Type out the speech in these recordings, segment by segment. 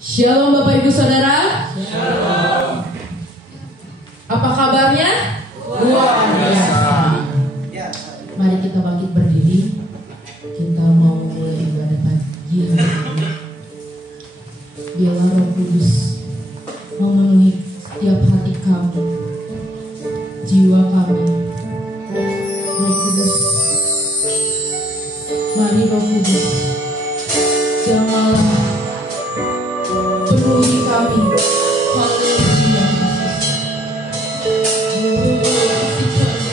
Shalom Bapak Ibu Saudara. Shalom. Apa kabarnya? Luar biasa. Mari kita bangkit berdiri. Kita mau mulai ibadah pagi hari ini. Biarlah Roh Kudus memenuhi setiap hati kami, jiwa kami. Roh Kudus, mari Roh Kudus, janganlah penuhi kami. Haleluya Yesus.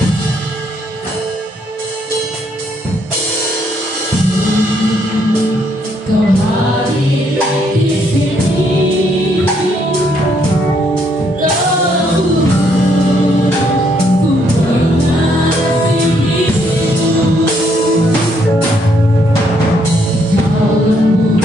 Kau hadir di sini, Rohku, ku mengasihimu. Kau lembut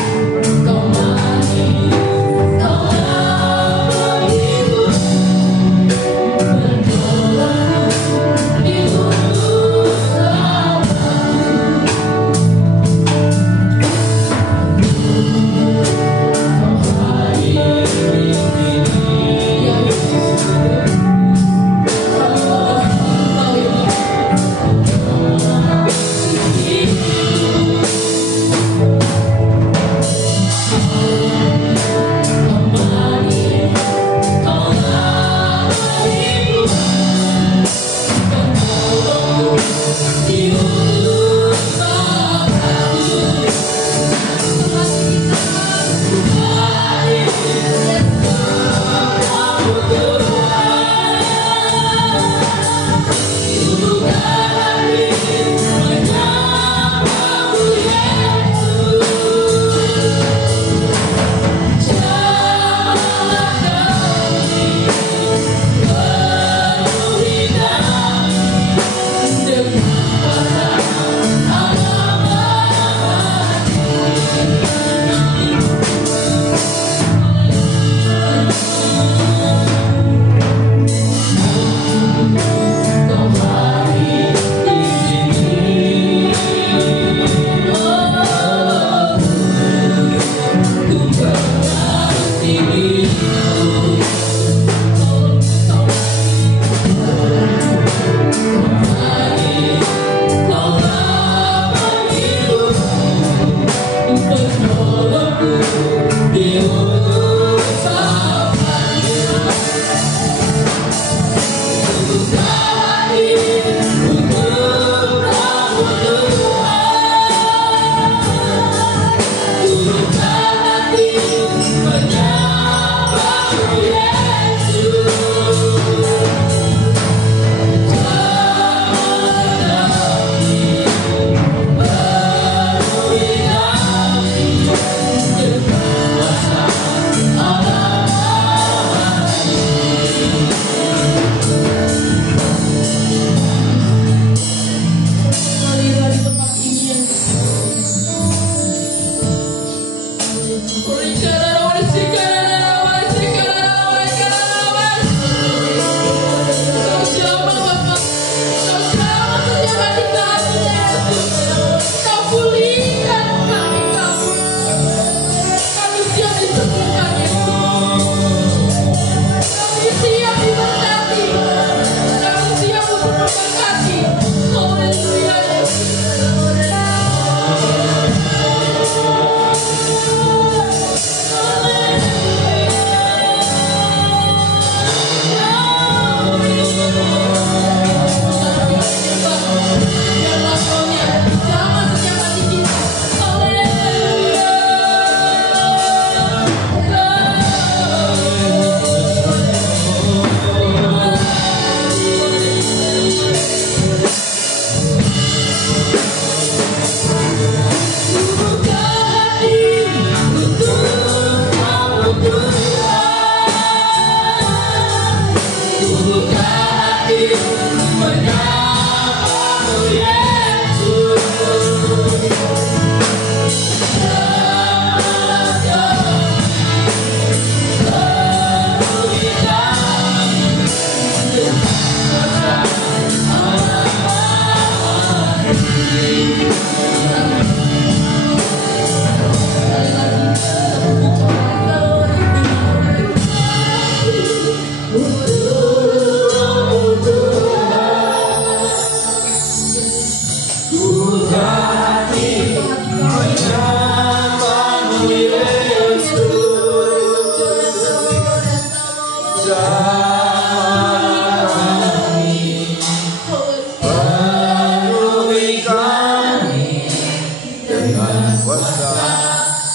kuasa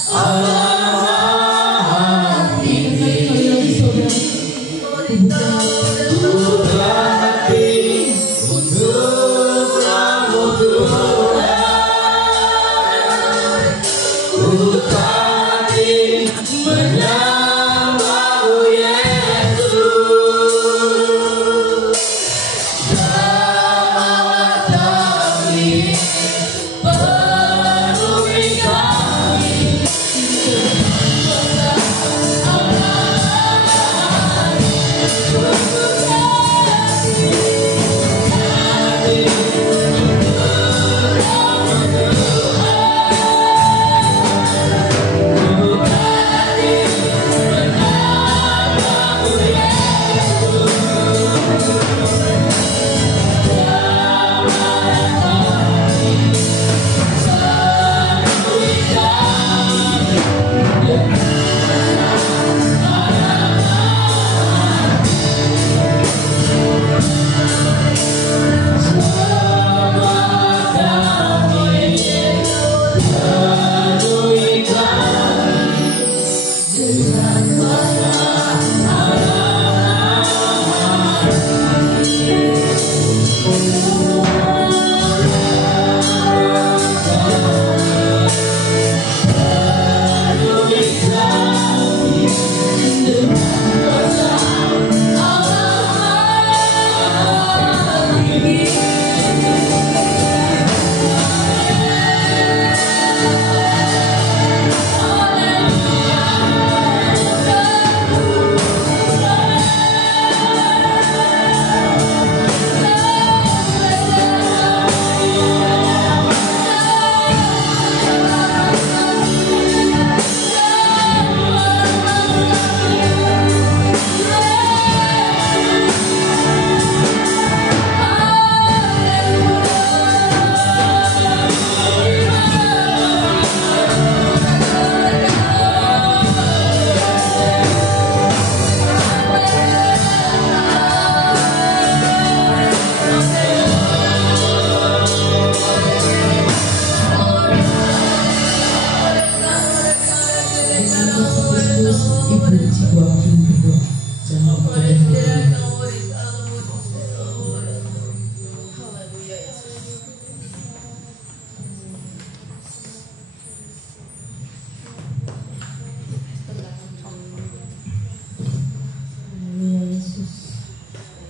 Allah Maha Tinggi. Buka hati untuk kamu Tuhan, buka hati menyembahmu Yesus. Jamaah kami, penuhi kami.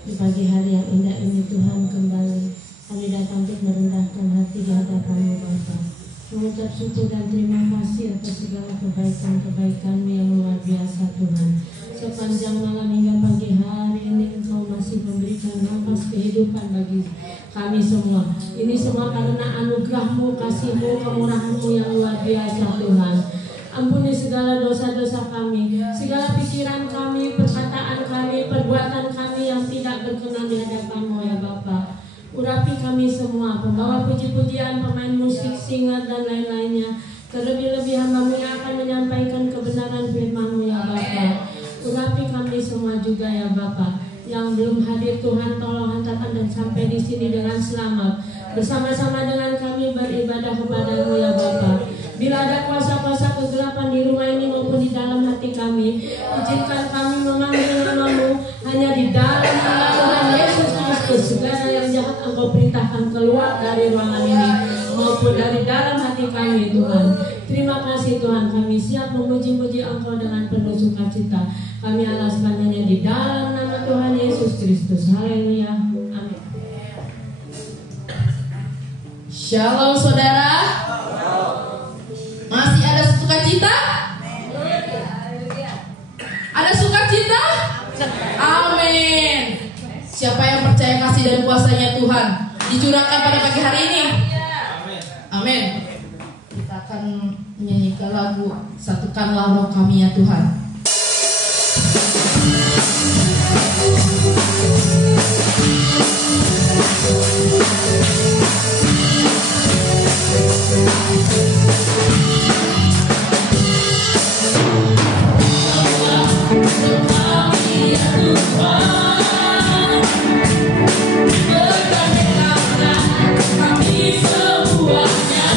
Di pagi hari yang indah ini Tuhan, kembali kami datang untuk merendahkan hati di hadapan-Mu Bapa, mengucap syukur dan terima kasih atas segala kebaikan-kebaikan-Mu yang luar biasa Tuhan. Sepanjang malam hingga pagi hari ini Engkau masih memberikan nafas kehidupan bagi kami semua. Ini semua karena anugerah-Mu, kasih-Mu, kemurahan-Mu yang luar biasa Tuhan. Ampuni segala dosa-dosa kami, segala pikiran kami, perkataan kami, perbuatan kami yang tidak berkenan di hadapan-Mu ya Bapa. Urapi kami semua, pembawa puji-pujian, pemain musik, singer dan lain-lainnya. Terlebih-lebih hamba-Mu yang akan menyampaikan kebenaran firman-Mu ya Bapa. Urapi kami semua juga ya Bapa. Yang belum hadir Tuhan, tolong hantarkan dan sampai di sini dengan selamat. Bersama-sama dengan kami beribadah kepada-Mu ya Bapa. Bila ada kuasa-kuasa kegelapan di rumah ini maupun di dalam hati kami, izinkan kami memanggil nama-Mu hanya di dalam nama Tuhan Yesus Kristus. Segala yang jahat Engkau perintahkan keluar dari ruangan ini maupun dari dalam hati kami Tuhan. Terima kasih Tuhan, kami siap memuji-muji Engkau dengan penuh sukacita. Kami alaskan hanya di dalam nama Tuhan Yesus Kristus. Haleluya. Amin. Shalom saudara. Masih ada sukacita? Ada sukacita? Amin. Siapa yang percaya kasih dan kuasanya Tuhan dicurahkan pada pagi hari ini? Amin. Kita akan menyanyikan lagu Satukanlah Roh Kami ya Tuhan. Kami semuanya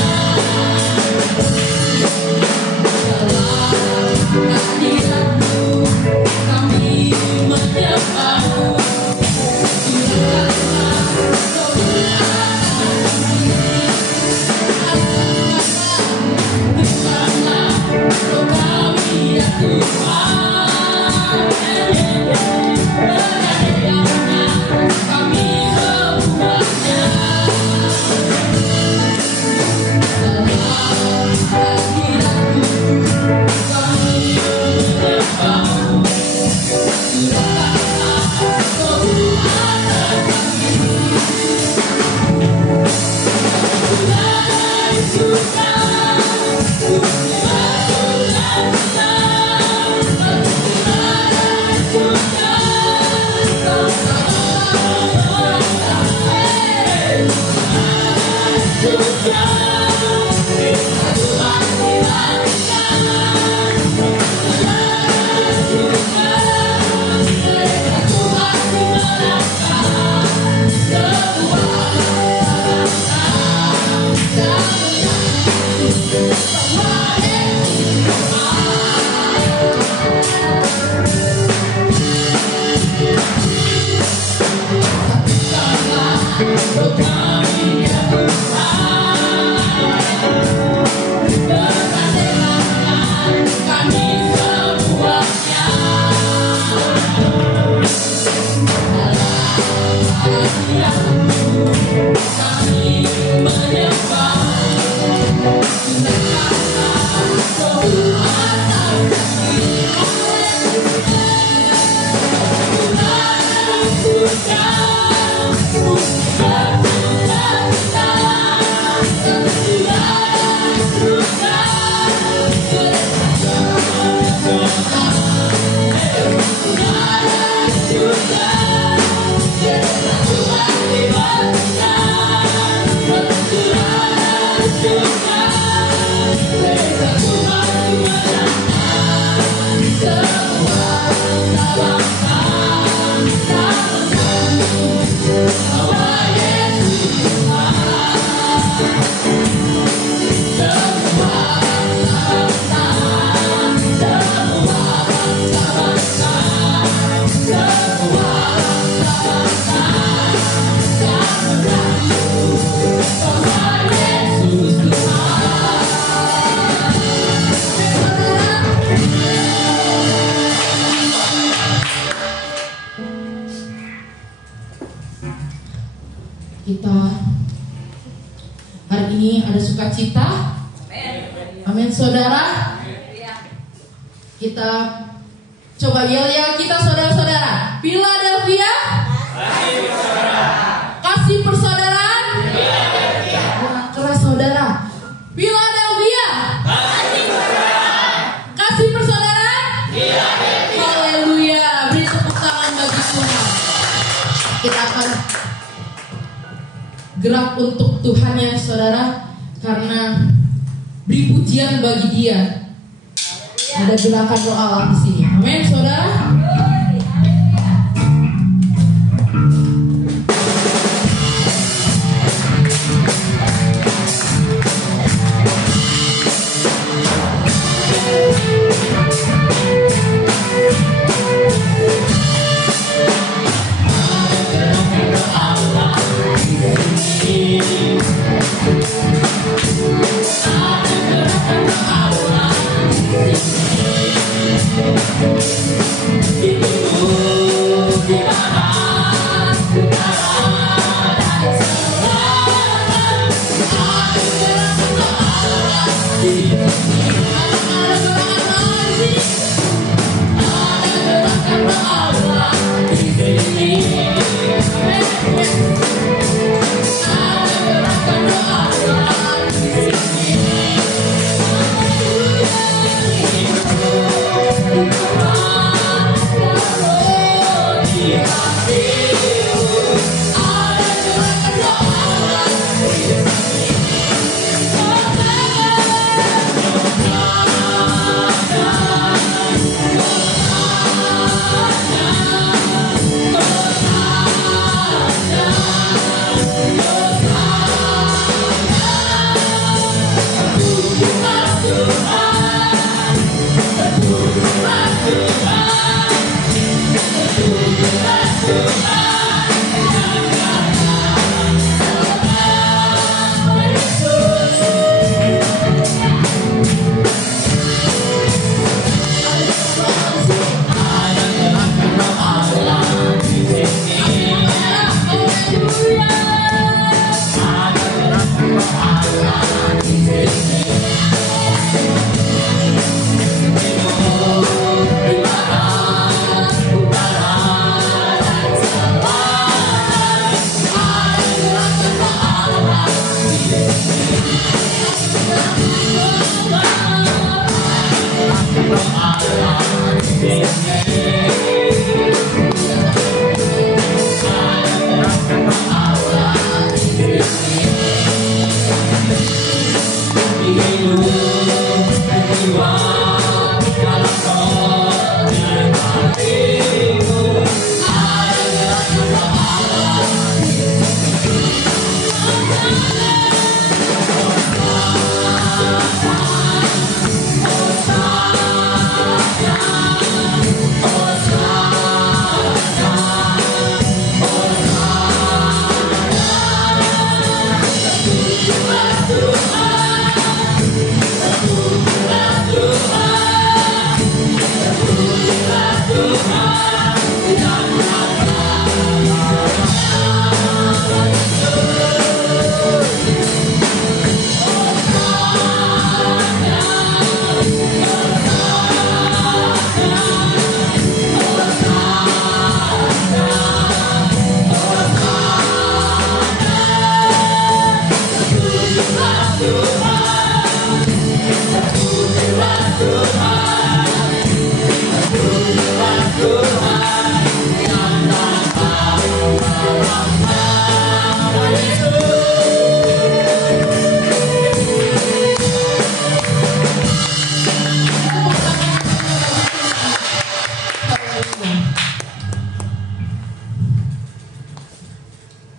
sukacita. Amin saudara. Kita coba yel-yel kita saudara-saudara. Philadelphia, kasih persaudaraan. Keras saudara. Philadelphia, kasih persaudaraan. Haleluya. Beri tepuk tangan bagi Tuhan. Kita akan gerak untuk Tuhan ya saudara, karena beri pujian bagi Dia. Ada gerakan doa di sini. Amin saudara.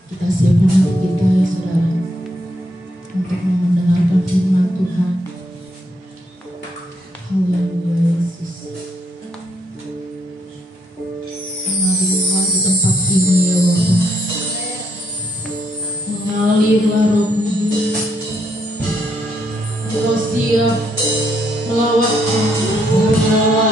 Kita siapkan hati kita ya saudara, untuk mendengarkan firman Tuhan. Haleluya Yesus. Mengalirlah di tempat ini ya Bapak. Mengalirlah Roh Kudus. Engkau siap melawat kami. Mengalirlah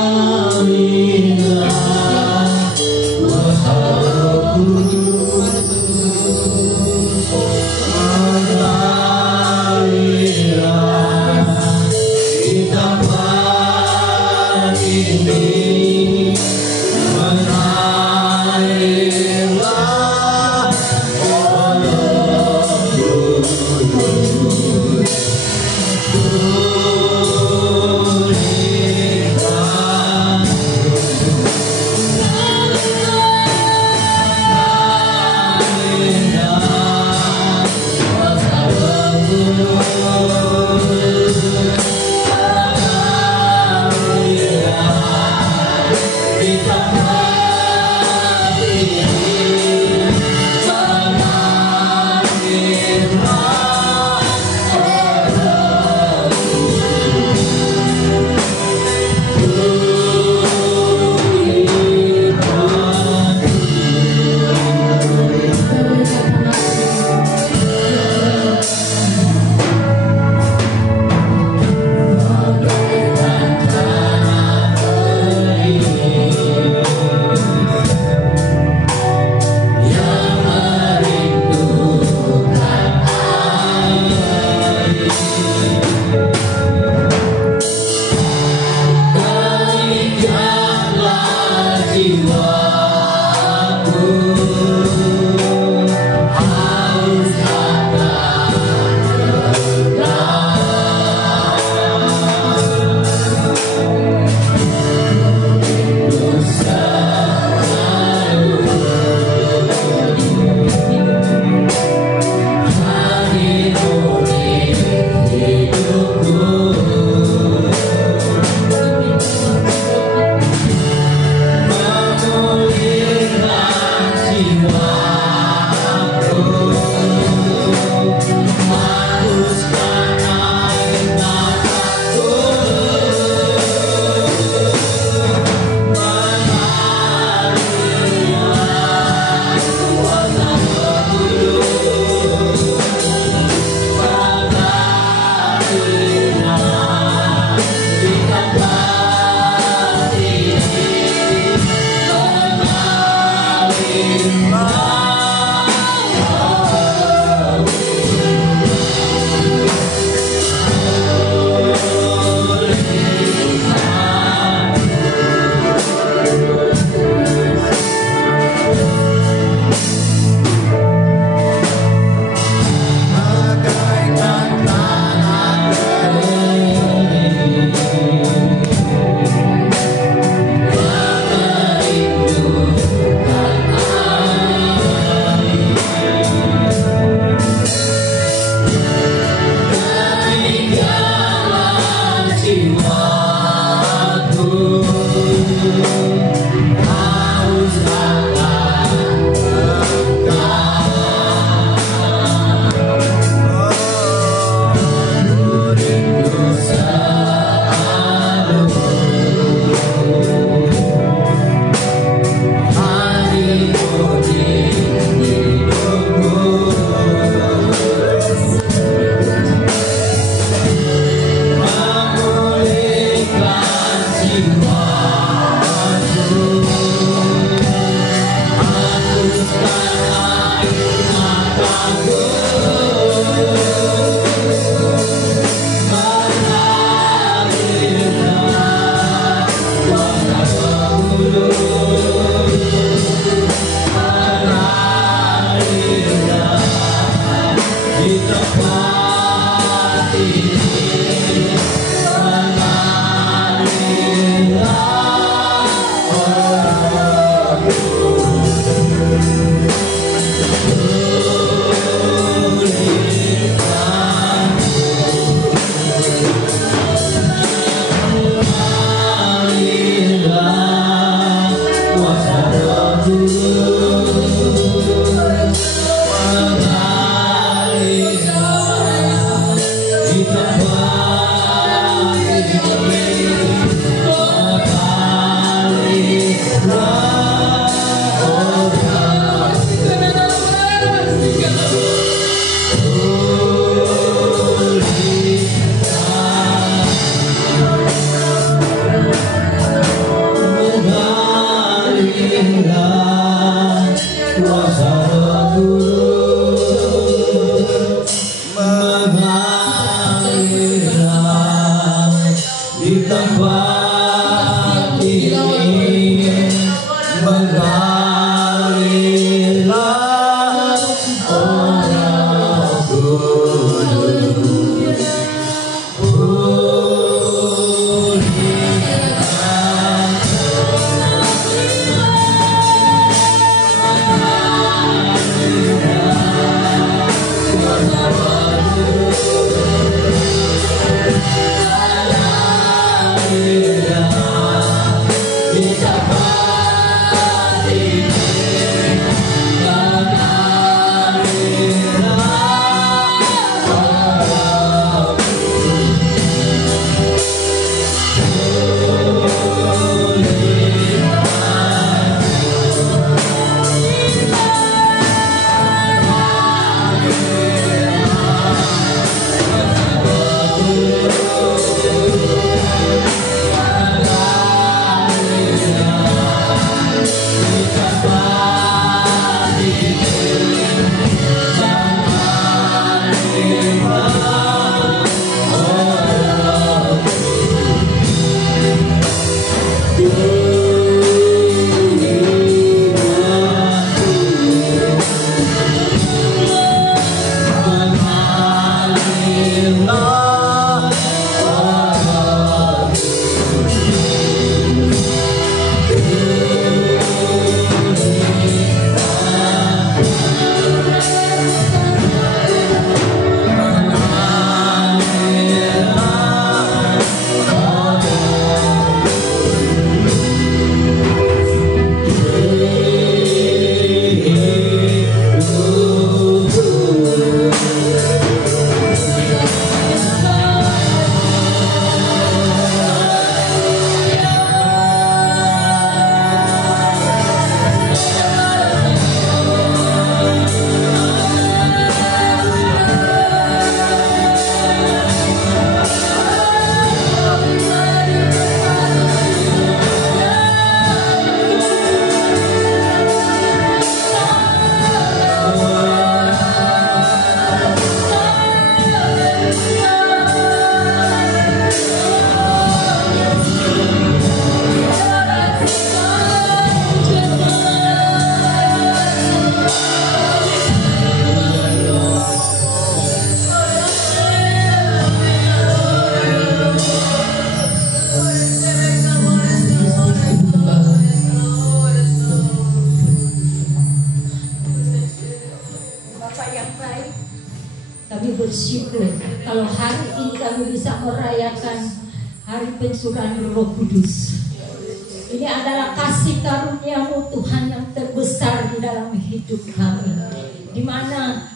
Kami bersyukur kalau hari ini kami bisa merayakan hari pencurahan Roh Kudus. Ini adalah kasih karunia-Mu Tuhan yang terbesar di dalam hidup kami, di mana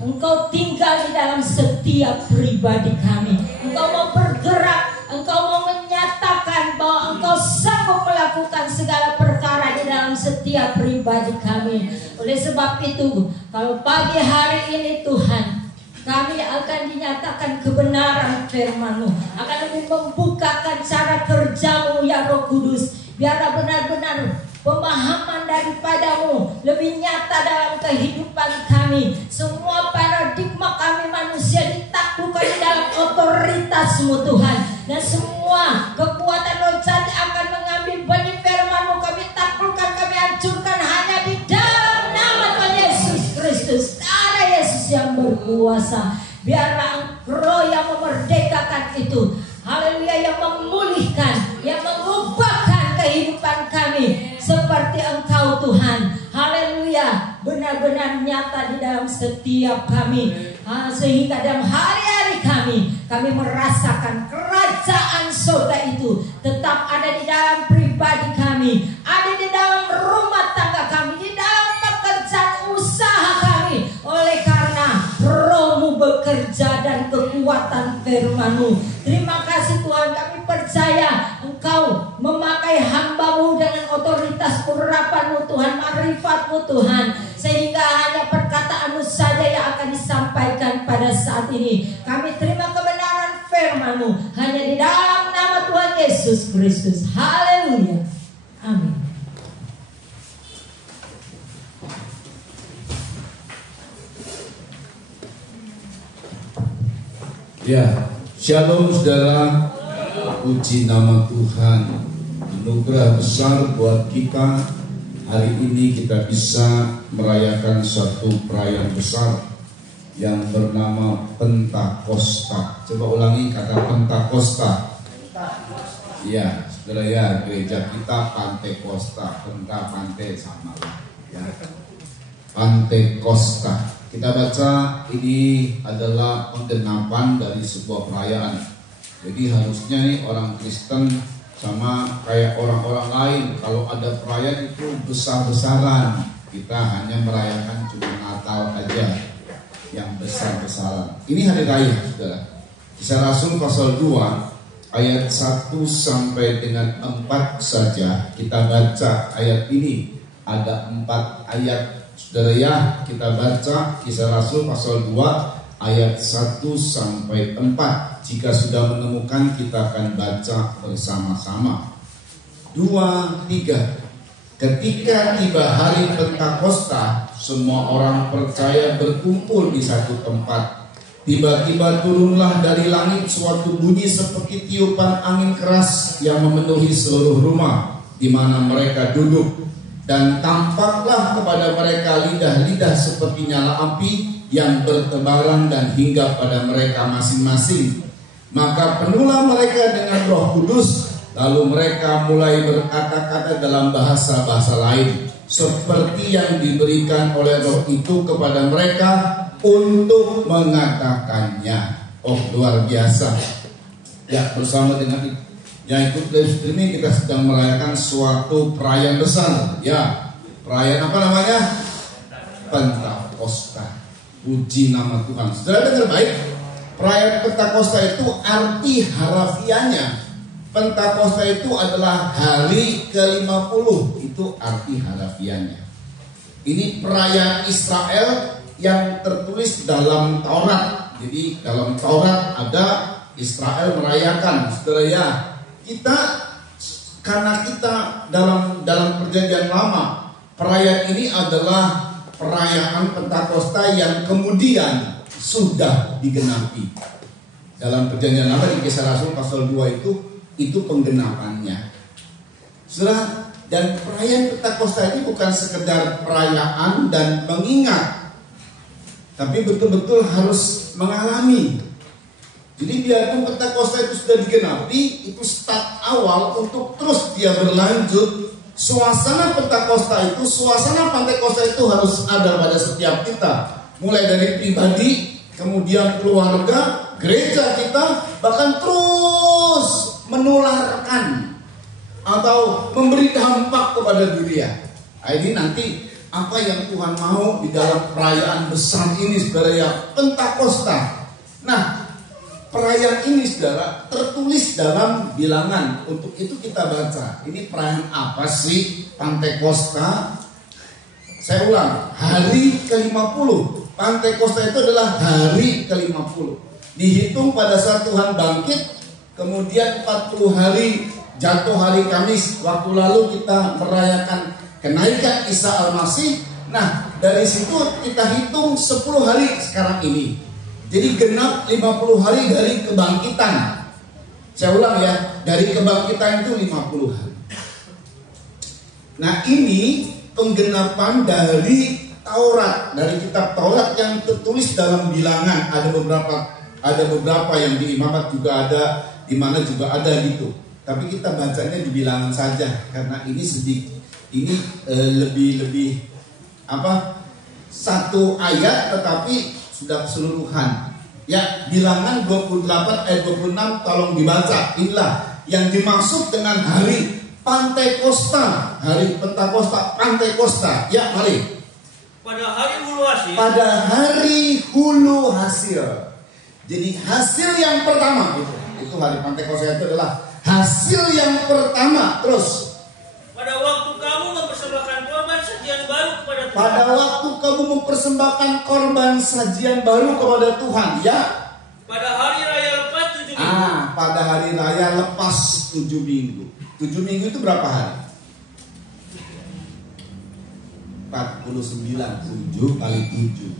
Engkau tinggal di dalam setiap pribadi kami. Engkau mau bergerak, Engkau mau menyatakan bahwa Engkau sanggup melakukan segala perkara di dalam setiap pribadi kami. Oleh sebab itu, kalau pagi hari ini Tuhan, kami akan dinyatakan kebenaran firman-Mu, akan lebih membukakan cara kerja-Mu ya Roh Kudus. Biarlah benar-benar pemahaman daripada-Mu lebih nyata dalam kehidupan kami. Semua paradigma kami manusia ditaklukkan di dalam otoritas-Mu Tuhan. Dan semua kekuatan roh jahat akan mengambil benih firman-Mu. Kami taklukkan, kami hancurkan hanya di dalam nama Tuhan Yesus Kristus. Darah Yesus yang berkuasa. Biarlah Roh yang memerdekakan itu, haleluya, yang memulihkan, yang mengubahkan kehidupan kami seperti Engkau Tuhan. Haleluya, benar-benar nyata di dalam setiap kami, sehingga dalam hari-hari kami merasakan kerajaan surga itu tetap ada di dalam pribadi kami, ada di dalam rumah tangga kami, di dalam pekerjaan usaha kami. Oleh karena Roh-Mu bekerja dan kekuatan firman-Mu. Terima kasih Tuhan, kami percaya Engkau memakai hamba-Mu dengan otoritas urapan-Mu Tuhan, marifat-Mu Tuhan, sehingga hanya perkataan-Mu saja yang akan disampaikan pada saat ini. Kami terima kebenaran firman-Mu hanya di dalam nama Tuhan Yesus Kristus. Haleluya. Amin. Ya, shalom saudara, puji nama Tuhan. Anugerah besar buat kita. Hari ini kita bisa merayakan suatu perayaan besar yang bernama Pentakosta. Coba ulangi kata Pentakosta. Ya, saudara ya, gereja kita Pantekosta, Pante sama lah. Ya, Pantekosta. Kita baca ini adalah penggenapan dari sebuah perayaan. Jadi harusnya nih orang Kristen sama kayak orang-orang lain, kalau ada perayaan itu besar-besaran. Kita hanya merayakan cuma Natal aja yang besar-besaran. Ini hari raya, saudara. Kisah Rasul pasal 2 ayat 1 sampai dengan 4 saja kita baca ayat ini. Ada 4 ayat. Saudara ya, kita baca Kisah Rasul pasal 2 ayat 1 sampai 4. Jika sudah menemukan, kita akan baca bersama-sama. 2, 3. Ketika tiba hari Pentakosta, semua orang percaya berkumpul di satu tempat. Tiba-tiba turunlah dari langit suatu bunyi seperti tiupan angin keras yang memenuhi seluruh rumah di mana mereka duduk. Dan tampaklah kepada mereka lidah-lidah seperti nyala api yang bertebaran dan hinggap pada mereka masing-masing. Maka penuhlah mereka dengan Roh Kudus, lalu mereka mulai berkata-kata dalam bahasa-bahasa lain, seperti yang diberikan oleh Roh itu kepada mereka untuk mengatakannya. Oh, luar biasa. Ya, bersama dengan yang ikut live streaming, kita sedang merayakan suatu perayaan besar. Ya, perayaan apa namanya? Pentakosta. Puji nama Tuhan. Saudara dengar baik, perayaan Pentakosta itu arti harafiahnya. Pentakosta itu adalah hari ke-50. Itu arti harafiahnya. Ini perayaan Israel yang tertulis dalam Taurat. Jadi dalam Taurat ada Israel merayakan. Saudara ya, karena kita dalam perjanjian lama, perayaan ini adalah perayaan Pentakosta yang kemudian sudah digenapi. Dalam perjanjian lama di Kisah Rasul pasal 2 itu penggenapannya. Saudara, dan perayaan Pentakosta ini bukan sekedar perayaan dan mengingat, tapi betul-betul harus mengalami. Jadi biarpun Pentakosta itu sudah digenapi, itu start awal untuk terus dia berlanjut. Suasana Pentakosta itu, suasana Pantekosta itu harus ada pada setiap kita. Mulai dari pribadi, kemudian keluarga, gereja kita, bahkan terus menularkan atau memberi dampak kepada dunia. Nah, ini nanti apa yang Tuhan mau di dalam perayaan besar ini, saudara ya, Pentakosta. Nah, perayaan ini, saudara, tertulis dalam Bilangan. Untuk itu kita baca. Ini perayaan apa sih Pentakosta? Saya ulang, hari ke-50. Pentakosta itu adalah hari ke-50. Dihitung pada saat Tuhan bangkit, kemudian 40 hari jatuh hari Kamis. Waktu lalu kita merayakan kenaikan Isa Al-Masih. Nah, dari situ kita hitung 10 hari sekarang ini. Jadi genap 50 hari dari kebangkitan. Saya ulang ya, dari kebangkitan itu 50 hari. Nah, ini penggenapan dari Taurat, dari kitab Taurat yang tertulis dalam Bilangan. Ada beberapa yang di Imamat juga ada, di mana juga ada gitu. Tapi kita bacanya di Bilangan saja karena ini sedikit. Ini lebih satu ayat tetapi sudah keseluruhan. Ya, Bilangan 28 ayat 26 tolong dibaca. Inilah yang dimaksud dengan hari Pentakosta, hari Pentakosta. Ya, mari. Pada hari hulu hasil. Pada hari hulu hasil. Jadi hasil yang pertama itu hari Pentakosta itu adalah hasil yang pertama. Terus pada waktu kamu mempersembahkan korban sajian baru kepada Tuhan. Pada waktu kamu mempersembahkan korban sajian baru kepada Tuhan, ya. Pada hari raya lepas 7 minggu. Pada hari raya lepas 7 minggu. 7 minggu itu berapa hari? 49, 7 kali 7.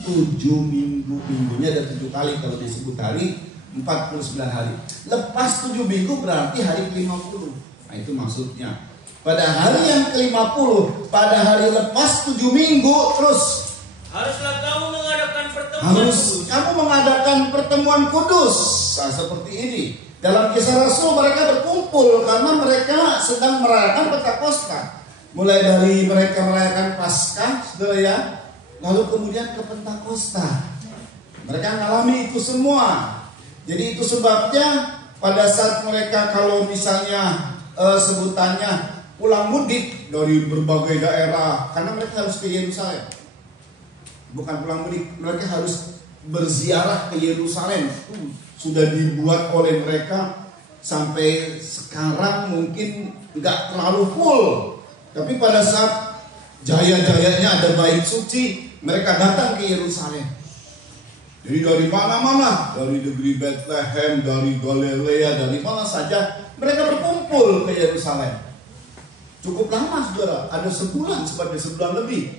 7 minggu, minggunya ada 7 kali kalau disebut hari, 49 hari. Lepas 7 minggu berarti hari ke-50. Nah, itu maksudnya. Pada hari yang ke-50, pada hari lepas 7 minggu, terus haruslah kamu mengadakan pertemuan kudus. Nah, seperti ini. Dalam Kisah Rasul mereka berkumpul karena mereka sedang merayakan Pentakosta. Mulai dari mereka merayakan Paskah, saudara ya, lalu kemudian ke Pentakosta. Mereka mengalami itu semua. Jadi itu sebabnya pada saat mereka kalau misalnya sebutannya pulang mudik dari berbagai daerah, karena mereka harus ke Yerusalem. Bukan pulang mudik, mereka harus berziarah ke Yerusalem. Sudah dibuat oleh mereka sampai sekarang mungkin nggak terlalu full. Tapi pada saat jaya-jayanya ada bait suci, mereka datang ke Yerusalem. Jadi dari mana-mana, dari negeri Bethlehem, dari Galilea, dari mana saja mereka berkumpul ke Yerusalem. Cukup lama, saudara, ada sebulan, sebulan lebih.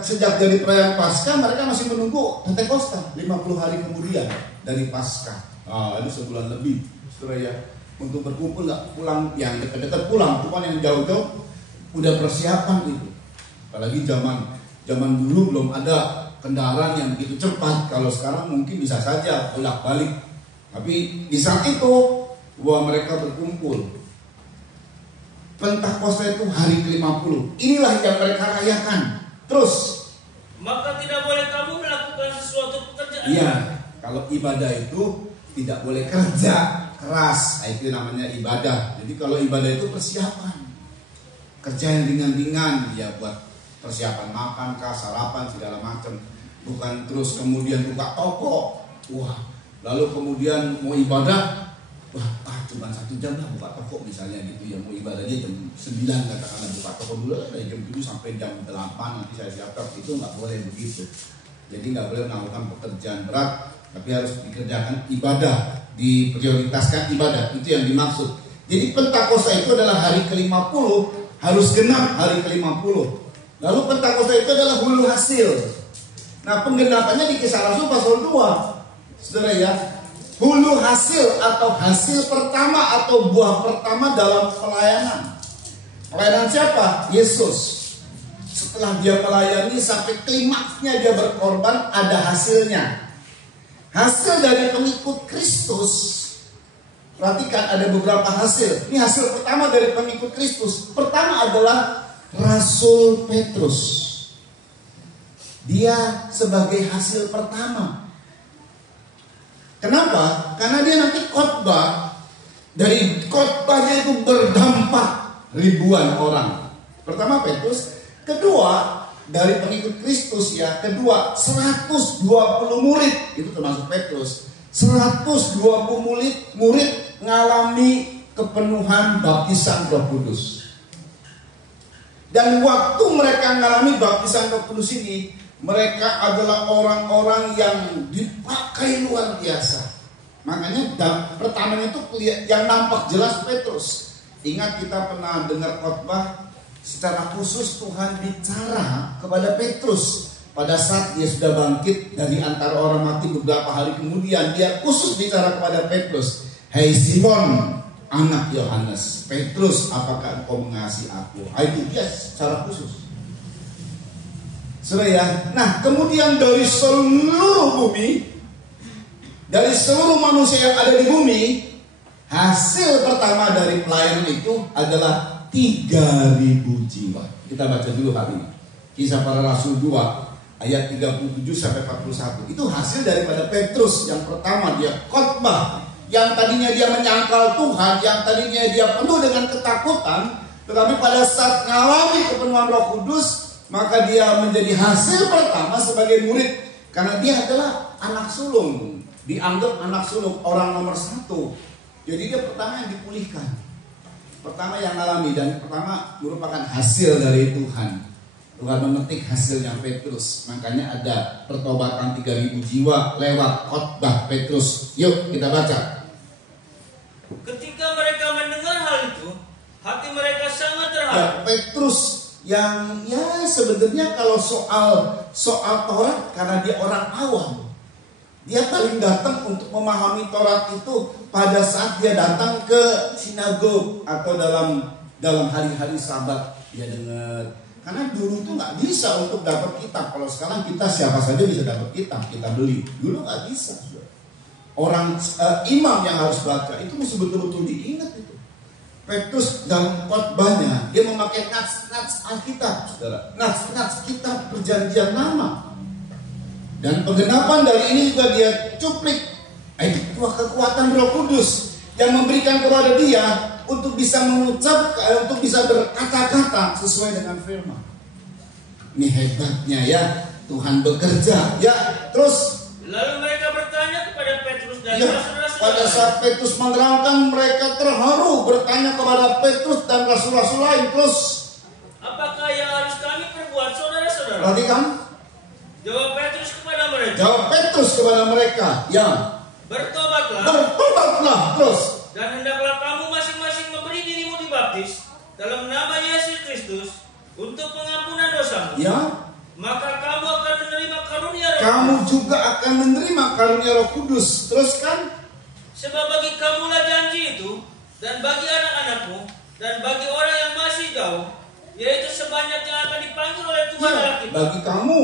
Sejak dari perayaan Paskah mereka masih menunggu Pentakosta 50 hari kemudian dari Paskah. Itu sebulan lebih, saudara ya, untuk berkumpul, nggak pulang yang dekat-dekat pulang, bukan yang jauh-jauh. Udah persiapan itu. Apalagi zaman dulu belum ada kendaraan yang begitu cepat. Kalau sekarang mungkin bisa saja bolak-balik. Tapi di saat itu bahwa mereka berkumpul. Pentakosta itu hari ke-50. Inilah yang mereka rayakan. Terus, maka tidak boleh kamu melakukan sesuatu pekerjaan. Iya, kalau ibadah itu tidak boleh kerja keras. Itu namanya ibadah. Jadi kalau ibadah itu persiapan. Kerja yang ringan-ringan, ya buat persiapan makan, sarapan, segala macam. Bukan terus kemudian buka toko. Wah, lalu kemudian mau ibadah, cuma 1 jam lah buka toko misalnya gitu ya. Mau ibadahnya jam 9 katakanlah, buka toko dulu dari jam 7 sampai jam 8 nanti saya siapkan. Itu nggak boleh begitu. Jadi nggak boleh melakukan pekerjaan berat, tapi harus dikerjakan ibadah, diprioritaskan ibadah. Itu yang dimaksud. Jadi Pentakosta itu adalah hari ke-50. Harus genap hari ke-50. Lalu Pentakosta itu adalah hulu hasil. Nah, penggenapannya di Kisah Rasul pasal 2. Saudara ya, hulu hasil atau hasil pertama atau buah pertama dalam pelayanan. Pelayanan siapa? Yesus. Setelah dia melayani sampai klimaksnya dia berkorban, ada hasilnya. Hasil dari pengikut Kristus. Perhatikan ada beberapa hasil. Ini hasil pertama dari pengikut Kristus. Pertama adalah Rasul Petrus. Dia sebagai hasil pertama. Kenapa? Karena dia nanti khotbah Dari khotbahnya itu berdampak ribuan orang. Pertama Petrus, kedua dari pengikut Kristus ya, kedua 120 murid, itu termasuk Petrus. 120 murid mengalami kepenuhan baptisan Roh Kudus. Dan waktu mereka mengalami baptisan Roh Kudus ini, mereka adalah orang-orang yang dipakai luar biasa. Makanya pertamanya itu yang nampak jelas Petrus. Ingat kita pernah dengar khotbah secara khusus Tuhan bicara kepada Petrus pada saat dia sudah bangkit dari antara orang mati beberapa hari kemudian. Dia khusus bicara kepada Petrus, "Hei Simon, anak Yohanes, Petrus, apakah engkau mengasihi aku?" Itu dia secara khusus. Saudara ya. Nah, kemudian dari seluruh bumi, dari seluruh manusia yang ada di bumi, hasil pertama dari pelayanan itu adalah 3.000 jiwa. Kita baca dulu hari ini. Kisah Para Rasul 2 ayat 37 sampai 41. Itu hasil daripada Petrus yang pertama, dia khotbah. Yang tadinya dia menyangkal Tuhan, yang tadinya dia penuh dengan ketakutan, tetapi pada saat mengalami kepenuhan Roh Kudus, maka dia menjadi hasil pertama sebagai murid. Karena dia adalah anak sulung, dianggap anak sulung, orang nomor 1. Jadi dia pertama yang dipulihkan, pertama yang alami, dan pertama merupakan hasil dari Tuhan. Tuhan memetik hasilnya Petrus. Makanya ada pertobatan 3.000 jiwa lewat khotbah Petrus. Yuk kita baca. Ketika mereka mendengar hal itu, hati mereka sangat terharu. Ya, Petrus yang ya sebenarnya kalau soal Taurat, karena dia orang awam, dia paling datang untuk memahami Taurat itu pada saat dia datang ke sinagog atau dalam hari-hari Sabat dia dengar. Karena dulu itu nggak bisa untuk dapat kitab. Kalau sekarang kita siapa saja bisa dapat kitab, kita beli. Dulu nggak bisa. Orang imam yang harus baca itu mesti betul-betul diingat itu. Petrus dalam khotbahnya dia memakai nats Alkitab, saudara. Nats kitab perjanjian lama. Dan penggenapan dari ini juga dia cuplik. Itu kekuatan Roh Kudus yang memberikan kepada dia untuk bisa mengucapkan, untuk bisa berkata-kata sesuai dengan firman. Ini hebatnya ya, Tuhan bekerja. Ya, terus Lalu mereka bertanya kepada Petrus dan ya, rasul-rasul. pada saat Petrus menerangkan, mereka terharu bertanya kepada Petrus dan rasul-rasul lain. Terus, apakah yang harus kami perbuat, saudara-saudara? perhatikan. Jawab Petrus kepada mereka. Jawab Petrus kepada mereka, ya, bertobatlah. Terus, Dan hendaklah kamu masing-masing memberi dirimu dibaptis dalam nama Yesus Kristus untuk pengampunan dosamu. ya, Maka kamu akan menerima karunia Roh kamu Kudus. juga akan menerima karunia Roh Kudus. Terus kan, Sebab bagi kamulah janji itu, dan bagi anak-anakmu, dan bagi orang yang masih jauh, yaitu sebanyak yang akan dipanggil oleh Tuhan Allah ya, kita. bagi kamu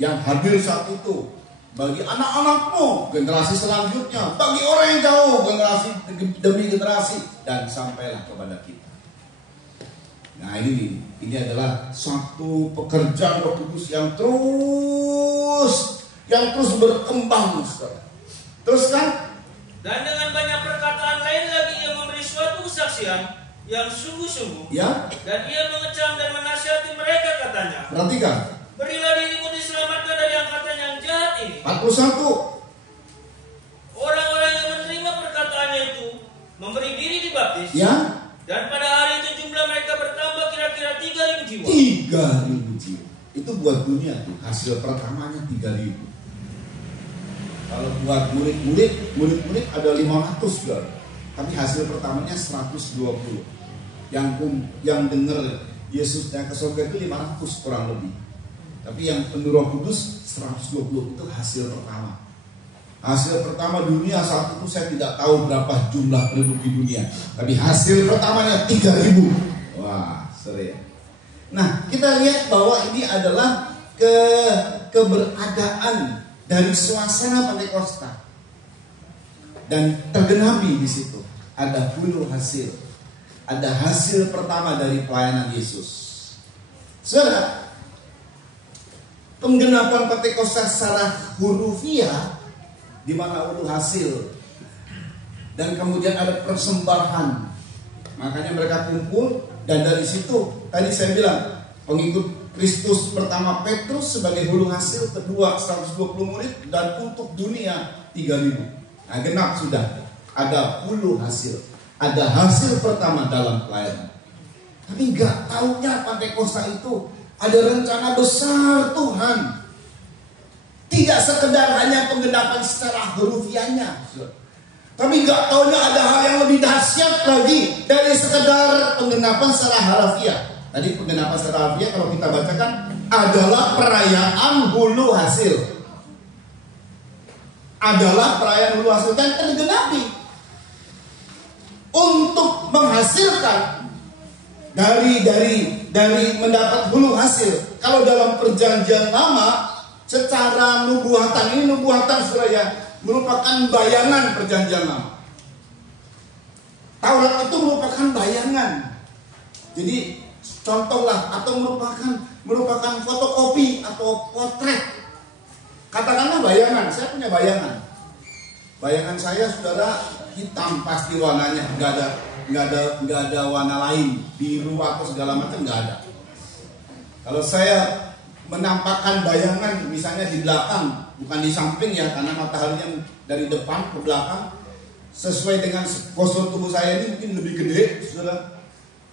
yang hadir saat itu, bagi anak-anakmu, generasi selanjutnya, bagi orang yang jauh, generasi demi generasi, dan sampailah kepada kita. Nah ini adalah suatu pekerjaan Roh Kudus yang terus berkembang, saudara. Terus kan? Dan dengan banyak perkataan lain lagi ia memberi suatu kesaksian yang sungguh-sungguh. Ya, Dan ia mengecam dan menasihati mereka, katanya, perhatikan. berilah dirimu diselamatkan dari angkatan yang jahat ini. 41. Orang-orang yang menerima perkataannya itu memberi diri dibaptis. Ya, Dan pada hari itu jumlah mereka bertambah kira-kira 3.000 jiwa. 3.000 jiwa. Itu buat dunia tuh, hasil pertamanya 3.000. Kalau buat murid-murid ada 500 dolar. Tapi hasil pertamanya 120. Yang dengar Yesus naik ke surga itu 500 kurang lebih. Tapi yang penuh Roh Kudus 120 itu hasil pertama. Hasil pertama dunia saat itu saya tidak tahu berapa jumlah penduduk di dunia. Tapi hasil pertamanya 3.000. Wah, seru ya. Nah, kita lihat bahwa ini adalah keberadaan dari suasana Pentakosta. Dan tergenapi di situ. Ada hulu hasil. Ada hasil pertama dari pelayanan Yesus. Saudara, penggenapan Pentakosta secara hurufiah, di mana hulu hasil dan kemudian ada persembahan. Makanya mereka kumpul, dan dari situ tadi saya bilang pengikut Kristus pertama Petrus sebagai hulu hasil, kedua 120 murid, dan untuk dunia 3.000. Nah, genap sudah ada hulu hasil, ada hasil pertama dalam pelayanan. Tapi nggak taunya Pantekosta itu ada rencana besar Tuhan. Tidak sekedar hanya penggenapan secara hurufiahnya, tapi nggak taunya ada hal yang lebih dahsyat lagi dari sekedar penggenapan secara harafiah. Tadi penggenapan secara harafiah kalau kita bacakan adalah perayaan hulu hasil. Adalah perayaan hulu hasil dan tergenapi untuk menghasilkan dari mendapat hulu hasil. Kalau dalam perjanjian lama secara nubuatan, ini nubuatan saudara ya, merupakan bayangan perjanjian lama. Taurat itu merupakan bayangan. Jadi contohlah atau merupakan fotokopi atau potret. Katakanlah bayangan, saya punya bayangan. Bayangan saya saudara hitam pasti warnanya, nggak ada warna lain, biru atau segala macam nggak ada. Kalau saya menampakkan bayangan misalnya di belakang, bukan di samping ya, karena mataharinya dari depan ke belakang, sesuai dengan postur tubuh saya ini mungkin lebih gede, saudara.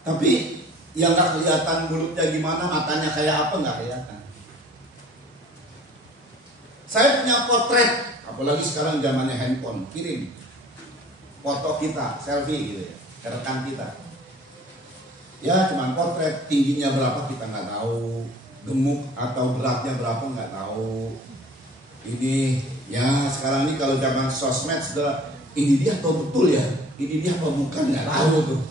Tapi yang nggak kelihatan mulutnya gimana, matanya kayak apa nggak kelihatan. Saya punya potret, apalagi sekarang zamannya handphone, kirim foto kita, selfie gitu ya, ke rekan kita. Ya cuman potret, tingginya berapa kita nggak tahu, gemuk atau beratnya berapa nggak tahu. Ini ya sekarang ini kalau zaman sosmed sudah, ini dia atau betul ya, ini dia apa bukan nggak tahu tuh.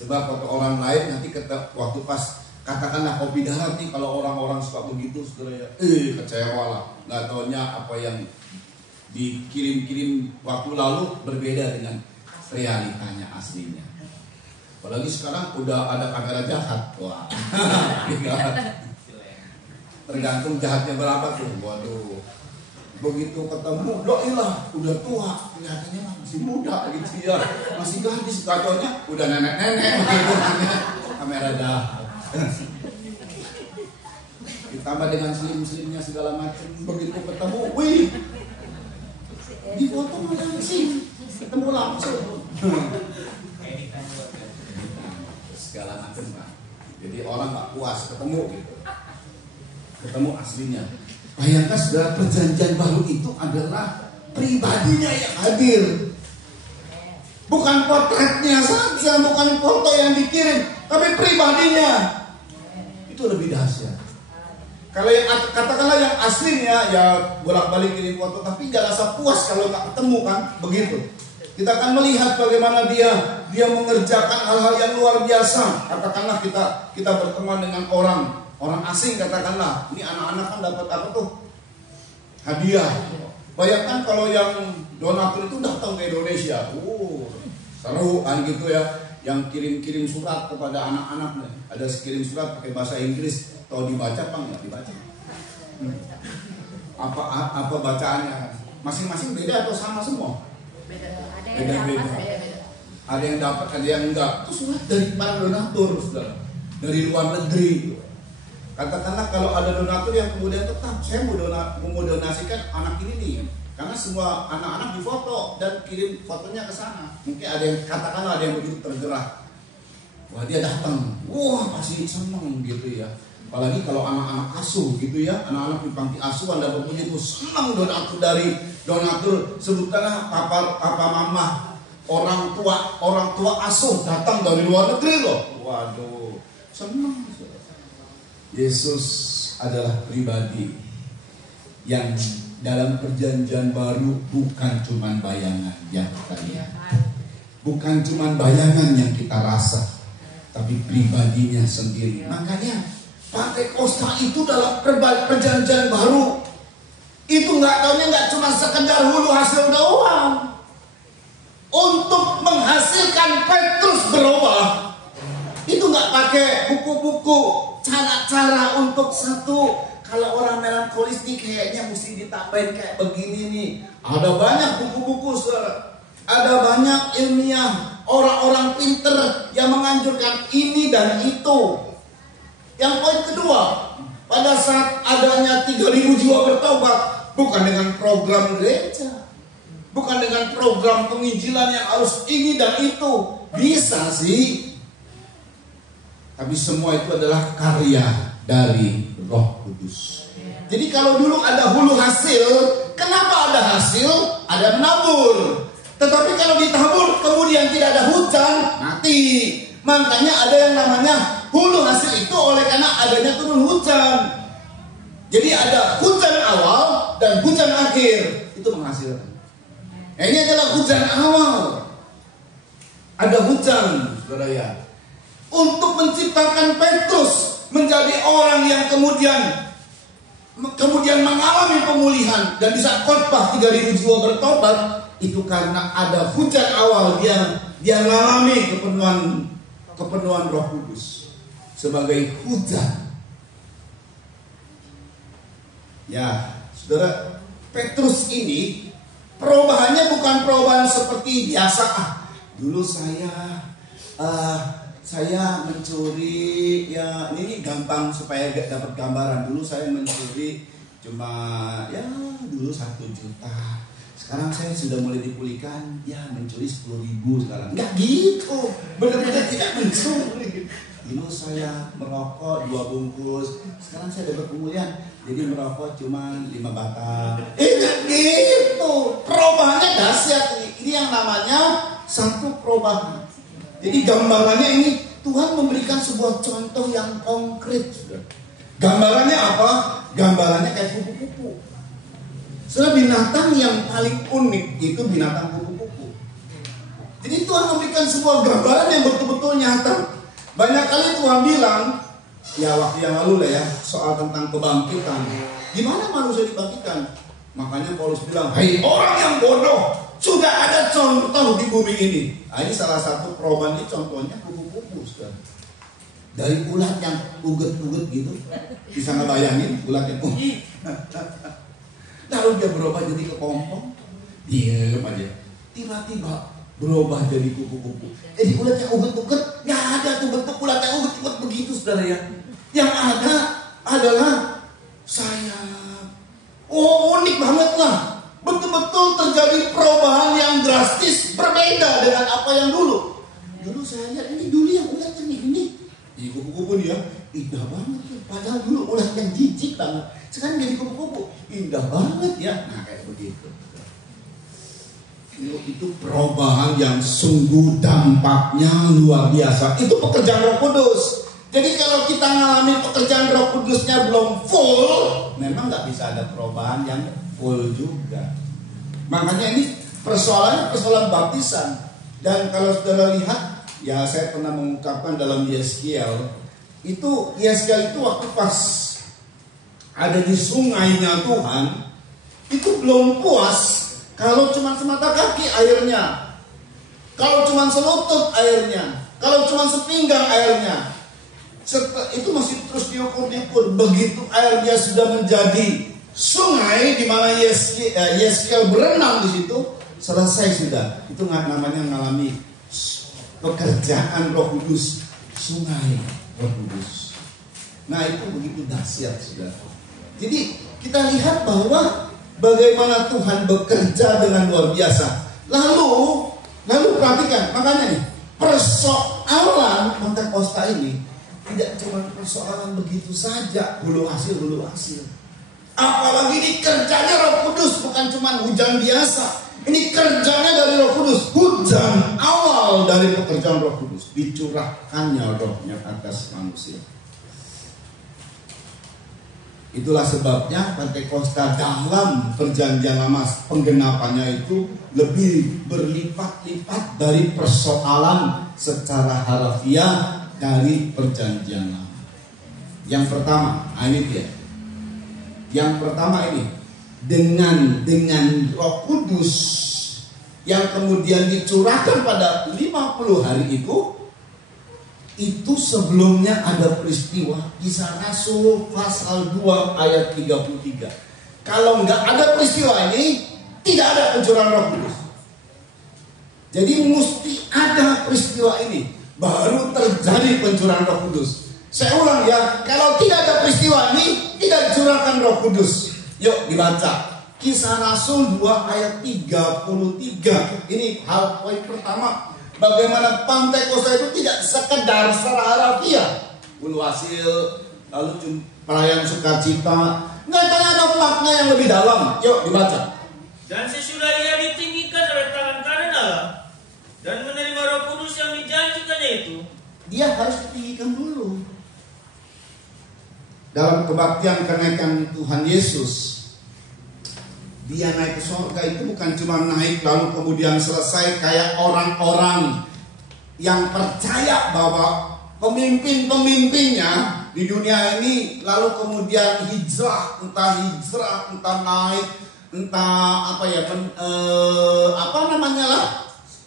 Sebab foto orang lain nanti waktu pas katakanlah kopi darat nih, kalau orang-orang suka begitu saudara ya, kecewa lah, nggak taunya apa yang dikirim-kirim waktu lalu berbeda dengan realitanya aslinya. Apalagi sekarang udah ada kamera jahat, wah, tergantung jahatnya berapa tuh. Waduh, begitu ketemu, doilah udah tua, kelihatannya masih muda gitu ya, masih gadis, kacaunya udah nenek-nenek gitu, kamera jahat. Ditambah dengan slim-slimnya segala macam, begitu ketemu, wih, di foto langsung, ketemu langsung. Segala macam Pak. Jadi orang nggak puas ketemu gitu, ketemu aslinya. Bayangkan saudara, perjanjian baru itu adalah pribadinya yang hadir, bukan potretnya saja, bukan foto yang dikirim, tapi pribadinya. Itu lebih dahsyat. Kalau yang katakanlah yang aslinya ya bolak-balik kirim foto, tapi nggak rasa puas kalau nggak ketemu kan, begitu. Kita akan melihat bagaimana dia mengerjakan hal-hal yang luar biasa. Katakanlah kita berteman dengan orang asing, katakanlah ini anak-anak kan dapat apa tuh, hadiah. Bayangkan kalau yang donatur itu datang ke Indonesia, seru kan gitu ya, yang kirim surat kepada anak-anak. Ada kirim surat pakai bahasa Inggris, tahu dibaca apa nggak dibaca? Apa bacaannya? Masing-masing beda atau sama semua? Beda-beda. Ada yang dapat, ada yang enggak. Itu surat dari para donatur, saudara, dari luar negeri. Katakanlah kalau ada donatur yang kemudian tetap, saya mau donasikan anak ini nih, karena semua anak-anak difoto dan kirim fotonya ke sana. Mungkin ada yang katakanlah ada yang begitu tergerak, wah dia datang, wah pasti senang gitu ya. Apalagi kalau anak-anak asuh gitu ya, anak-anak di panti asuhan dapat begitu senang donatur dari donatur, sebutkanlah papa mama, orang tua asuh datang dari luar negeri loh. Waduh, senang. Yesus adalah pribadi yang dalam perjanjian baru bukan cuma bayangan yang kita lihat, bukan cuma bayangan yang kita rasa, tapi pribadinya sendiri. Makanya Pantekosta itu dalam perjanjian baru itu nggak cuma sekedar hulu hasil doang. Untuk menghasilkan Petrus berubah, itu nggak pakai buku-buku cara-cara untuk satu. Kalau orang melankolis nih kayaknya mesti ditambahin kayak begini nih. Ada banyak buku-buku, saudara. Ada banyak ilmiah, orang-orang pinter yang menganjurkan ini dan itu. Yang poin kedua, pada saat adanya 3.000 jiwa bertobat, bukan dengan program gereja, bukan dengan program penginjilan yang harus ini dan itu. Bisa sih, tapi semua itu adalah karya dari Roh Kudus. Jadi kalau dulu ada hulu hasil, kenapa ada hasil? Ada menabur. Tetapi kalau ditabur kemudian tidak ada hujan, mati. Makanya ada yang namanya hulu hasil itu oleh karena adanya turun hujan. Jadi ada hujan awal dan hujan akhir, itu menghasilkan. Nah, ini adalah hujan awal. Ada hujan, saudara ya, untuk menciptakan Petrus menjadi orang yang kemudian mengalami pemulihan dan bisa khotbah 3.000 jiwa bertobat. Itu karena ada hujan awal, dia mengalami kepenuhan Roh Kudus sebagai hujan. Ya, saudara, Petrus ini perubahannya bukan perubahan seperti biasa. Dulu saya mencuri, ya ini gampang supaya gak dapat gambaran. Dulu saya mencuri cuma ya dulu 1 juta. Sekarang saya sudah mulai dipulihkan, ya mencuri 10.000 sekarang. Enggak gitu, benar-benar tidak mencuri. Dulu saya merokok 2 bungkus, sekarang saya dapat pemulihan, jadi merokok cuma 5 batang. Enggak gitu, perubahannya dahsyat. Ini yang namanya satu perubahan. Jadi gambarannya ini Tuhan memberikan sebuah contoh yang konkret. Gambarannya apa? Gambarannya kayak kupu-kupu. Soalnya binatang yang paling unik itu binatang kupu-kupu. Jadi Tuhan memberikan sebuah gambaran yang betul-betul nyata. Banyak kali Tuhan bilang, ya waktu yang lalu lah ya, soal tentang kebangkitan. Gimana manusia dibangkitkan? Makanya Paulus bilang, hai orang yang bodoh, sudah ada contoh di bumi ini. Nah, ini salah satu perubahan, ini contohnya kupu-kupu. Dari ulat yang uget-uget gitu, bisa ngebayangin ulat yang uget. Lalu dia berubah jadi kepompong, diam aja. Tiba-tiba berubah jadi kupu-kupu. Jadi ulat yang uget-uget, nggak ada tuh bentuk ulat yang uget-uget begitu, saudara ya. Yang ada adalah sayap. Oh, unik banget lah. Betul-betul terjadi perubahan yang drastis, berbeda dengan apa yang dulu. Dulu saya lihat ini dulu yang ulat ini. Di kupu-kupu dia indah banget. Padahal dulu ulat yang jijik banget. Sekarang jadi kupu-kupu, indah banget ya. Nah kayak begitu. Itu perubahan yang sungguh dampaknya luar biasa. Itu pekerjaan Roh Kudus. Jadi kalau kita ngalami pekerjaan Roh Kudusnya belum full, memang nggak bisa ada perubahan yang full juga. Makanya ini persoalan baptisan. Dan kalau saudara lihat, ya saya pernah mengungkapkan dalam Yeskiel, itu waktu pas ada di sungainya Tuhan, itu belum puas kalau cuma semata kaki airnya, kalau cuma selutut airnya, kalau cuma sepinggang airnya. Itu masih terus diukur-ukur. Begitu airnya sudah menjadi sungai di mana Yeskiel berenang di situ, selesai sudah. Itu namanya mengalami pekerjaan Roh Kudus, sungai Roh Kudus. Nah itu begitu dahsyat sudah. Jadi kita lihat bahwa bagaimana Tuhan bekerja dengan luar biasa. Lalu perhatikan, makanya nih persoalan Pentakosta ini tidak cuma persoalan begitu saja, hulu hasil. Apalagi ini kerjanya Roh Kudus, bukan cuma hujan biasa. Ini kerjanya dari Roh Kudus, hujan awal dari pekerjaan Roh Kudus, dicurahkannya rohnya atas manusia. Itulah sebabnya Pentakosta dalam perjanjian lama penggenapannya itu lebih berlipat-lipat dari persoalan secara harafiah dari perjanjian lama. Yang pertama, ini dia. Yang pertama ini dengan Roh Kudus yang kemudian dicurahkan pada 50 hari itu sebelumnya ada peristiwa Kisah Rasul pasal 2 ayat 33. Kalau nggak ada peristiwa ini, tidak ada pencurahan Roh Kudus. Jadi mesti ada peristiwa ini baru terjadi pencurahan Roh Kudus. Saya ulang ya, kalau tidak ada peristiwa ini tidak curahkan Roh Kudus. Yuk dibaca Kisah Rasul 2 ayat 33. Ini hal poin pertama, bagaimana Pantekosta itu tidak sekedar secara harafiah, ulu hasil lalu perayaan sukacita, nggak ada makna yang lebih dalam. Yuk dibaca. Dan sesudah ia ditinggikan oleh tangan kanan Allah dan menerima Roh Kudus yang dijanjikannya itu, dia harus ditinggikan dulu. Dalam kebaktian kenaikan Tuhan Yesus, dia naik ke surga itu bukan cuma naik lalu kemudian selesai kayak orang-orang yang percaya bahwa pemimpin-pemimpinnya di dunia ini lalu kemudian hijrah, entah naik, entah apa namanya lah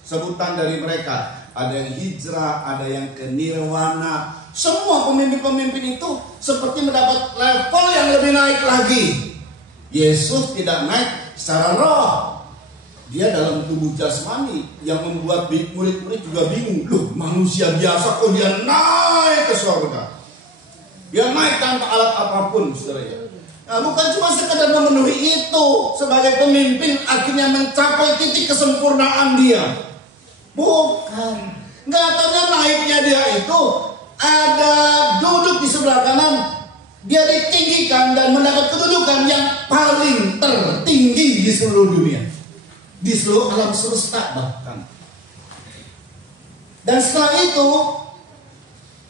sebutan dari mereka. Ada yang hijrah, ada yang ke nirwana. Semua pemimpin-pemimpin itu seperti mendapat level yang lebih naik lagi. Yesus tidak naik secara roh, dia dalam tubuh jasmani yang membuat murid-murid juga bingung. Loh, manusia biasa kok dia naik ke surga? Dia naik tanpa alat apapun, saudara. Nah, bukan cuma sekedar memenuhi itu sebagai pemimpin akhirnya mencapai titik kesempurnaan dia. Bukan. Nggak taunya naiknya dia itu ada duduk di sebelah kanan, dia ditinggikan dan mendapat kedudukan yang paling tertinggi di seluruh dunia, di seluruh alam semesta bahkan. Dan setelah itu,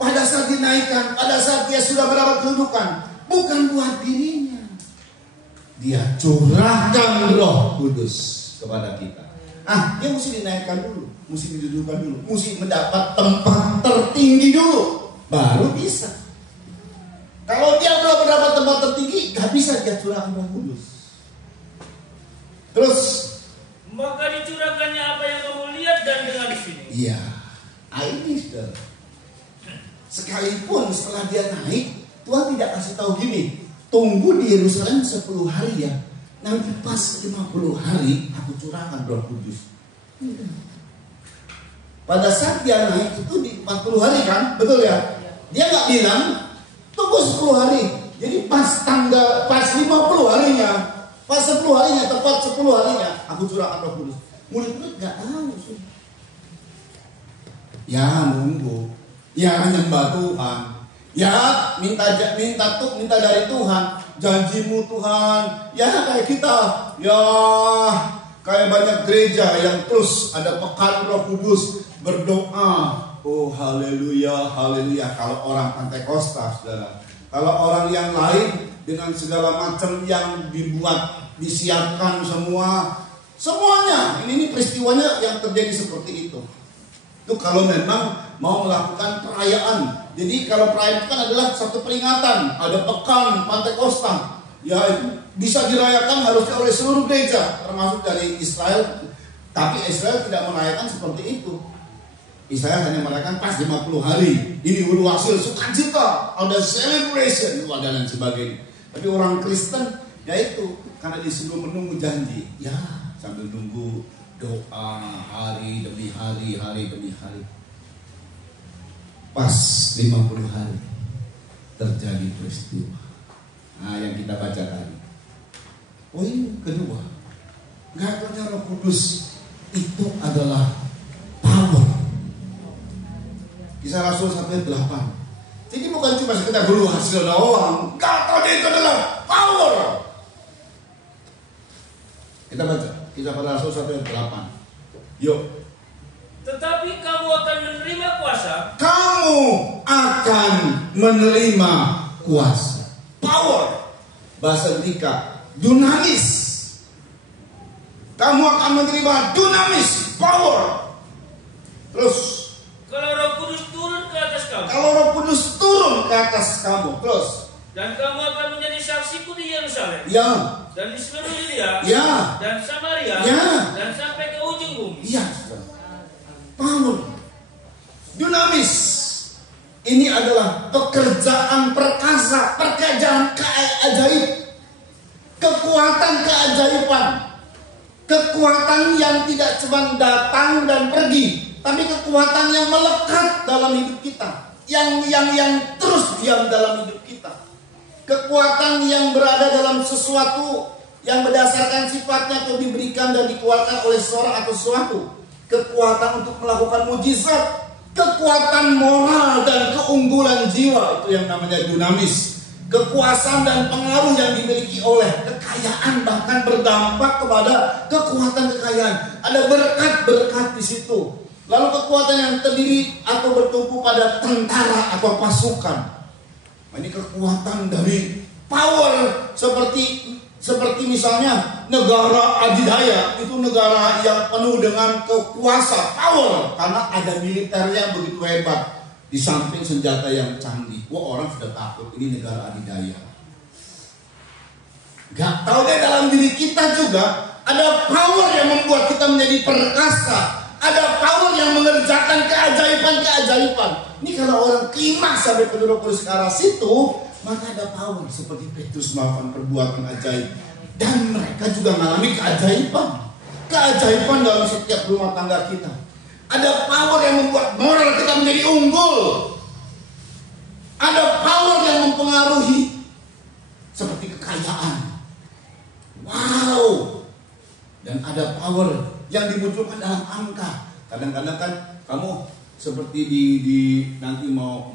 pada saat dinaikkan, pada saat dia sudah mendapat kedudukan, bukan buat dirinya, dia curahkan Roh Kudus kepada kita. Dia mesti dinaikkan dulu, mesti didudukan dulu, mesti mendapat tempat tertinggi dulu, baru bisa. Kalau dia belum mendapat tempat tertinggi, gak bisa dia curahkan Roh Kudus. Terus, maka dicurahkannya apa yang kamu lihat dan dengar di sini. iya, ini saudara. Sekalipun setelah dia naik, Tuhan tidak kasih tahu gini, tunggu di Yerusalem 10 hari ya. Nanti pas 50 hari aku curahkan Roh Kudus. Pada saat dia naik itu di 40 hari kan, betul ya? Dia nggak bilang tunggu 10 hari. Jadi pas 50 harinya, pas 10 harinya, tepat 10 harinya aku curahkan Roh Kudus. Murid-murid nggak tahu. Ya nunggu, ya nyembah Tuhan, ya minta dari Tuhan. Janjimu Tuhan, ya kayak kita, ya kayak banyak gereja yang terus ada pekan Roh Kudus berdoa. Oh haleluya, haleluya. Kalau orang Pantekosta, saudara, kalau orang yang lain dengan segala macam yang dibuat, disiapkan semuanya. Ini peristiwanya yang terjadi seperti itu. Itu kalau memang mau melakukan perayaan. Jadi kalau perayaan itu kan adalah satu peringatan, ada pekan Pantekosta. Ya itu bisa dirayakan harusnya oleh seluruh gereja, termasuk dari Israel. Tapi Israel tidak merayakan seperti itu. Israel hanya merayakan pas 50 hari. Ini ulu hasil sukacita, ada celebration, dan lain sebagainya. Tapi orang Kristen, ya itu karena disuruh menunggu janji. Ya sambil nunggu doa hari demi hari, hari demi hari. Pas 50 hari terjadi peristiwa. Nah, yang kita baca tadi. Poin kedua, gatonya Roh Kudus itu adalah power. Kisah Rasul 1:8. Jadi bukan cuma sekedar dulu hasil doang. Gatonya itu adalah power. Kita baca Kisah Rasul 1:8. Yuk. Tetapi kamu akan menerima kuasa. Kamu akan menerima kuasa. Power. Bahasa Greka, dunamis. Kamu akan menerima dunamis, power. Terus, Kalau Roh Kudus turun ke atas kamu. kalau Roh Kudus turun ke atas kamu, terus. Dan kamu akan menjadi saksiku di Yerusalem. Ya. Dan di seluruh Yudea. Ya. Dan Samaria. Ya. Dan sampai ke ujung bumi. Iya. Power. Dunamis. Ini adalah pekerjaan perkasa, pekerjaan ajaib, kekuatan keajaiban. Kekuatan yang tidak cuma datang dan pergi, tapi kekuatan yang melekat dalam hidup kita, yang terus diam dalam hidup kita. Kekuatan yang berada dalam sesuatu yang berdasarkan sifatnya atau diberikan dan dikeluarkan oleh seorang atau sesuatu. Kekuatan untuk melakukan mujizat, kekuatan moral dan keunggulan jiwa, itu yang namanya dunamis. Kekuasaan dan pengaruh yang dimiliki oleh kekayaan, bahkan berdampak kepada kekuatan kekayaan. Ada berkat-berkat di situ. Lalu kekuatan yang terdiri atau bertumpu pada tentara atau pasukan. Ini kekuatan dari power seperti misalnya negara adidaya, itu negara yang penuh dengan kekuasaan, power, karena ada militernya begitu hebat. Di samping senjata yang canggih, wah orang sudah takut, ini negara adidaya. Gak tahu deh, dalam diri kita juga ada power yang membuat kita menjadi perkasa. Ada power yang mengerjakan keajaiban-keajaiban. Ini kalau orang klimaks sampai ke 20 ke arah situ, maka ada power seperti Petrus melakukan perbuatan ajaib. Dan mereka juga mengalami keajaiban. Keajaiban dalam setiap rumah tangga kita. Ada power yang membuat moral kita menjadi unggul. Ada power yang mempengaruhi seperti kekayaan. Wow. Dan ada power yang dimunculkan dalam angka. Kadang-kadang kan kamu seperti di nanti mau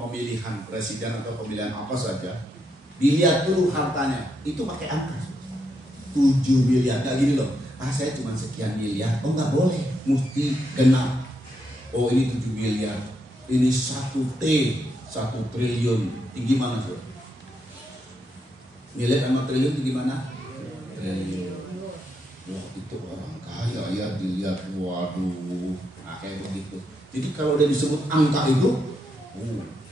pemilihan presiden atau pemilihan apa saja, dilihat dulu hartanya. Itu pakai angka. 7 miliar. Nah gini loh. Saya cuma sekian miliar. Oh nggak boleh, mesti genap. Oh ini 7 miliar. Ini 1 triliun. Tinggi mana tuh? Miliar sama triliun tinggi mana? Triliun. Wah itu orang kaya ya, dilihat. Waduh. Nah kayak begitu. Jadi kalau dia disebut angka itu,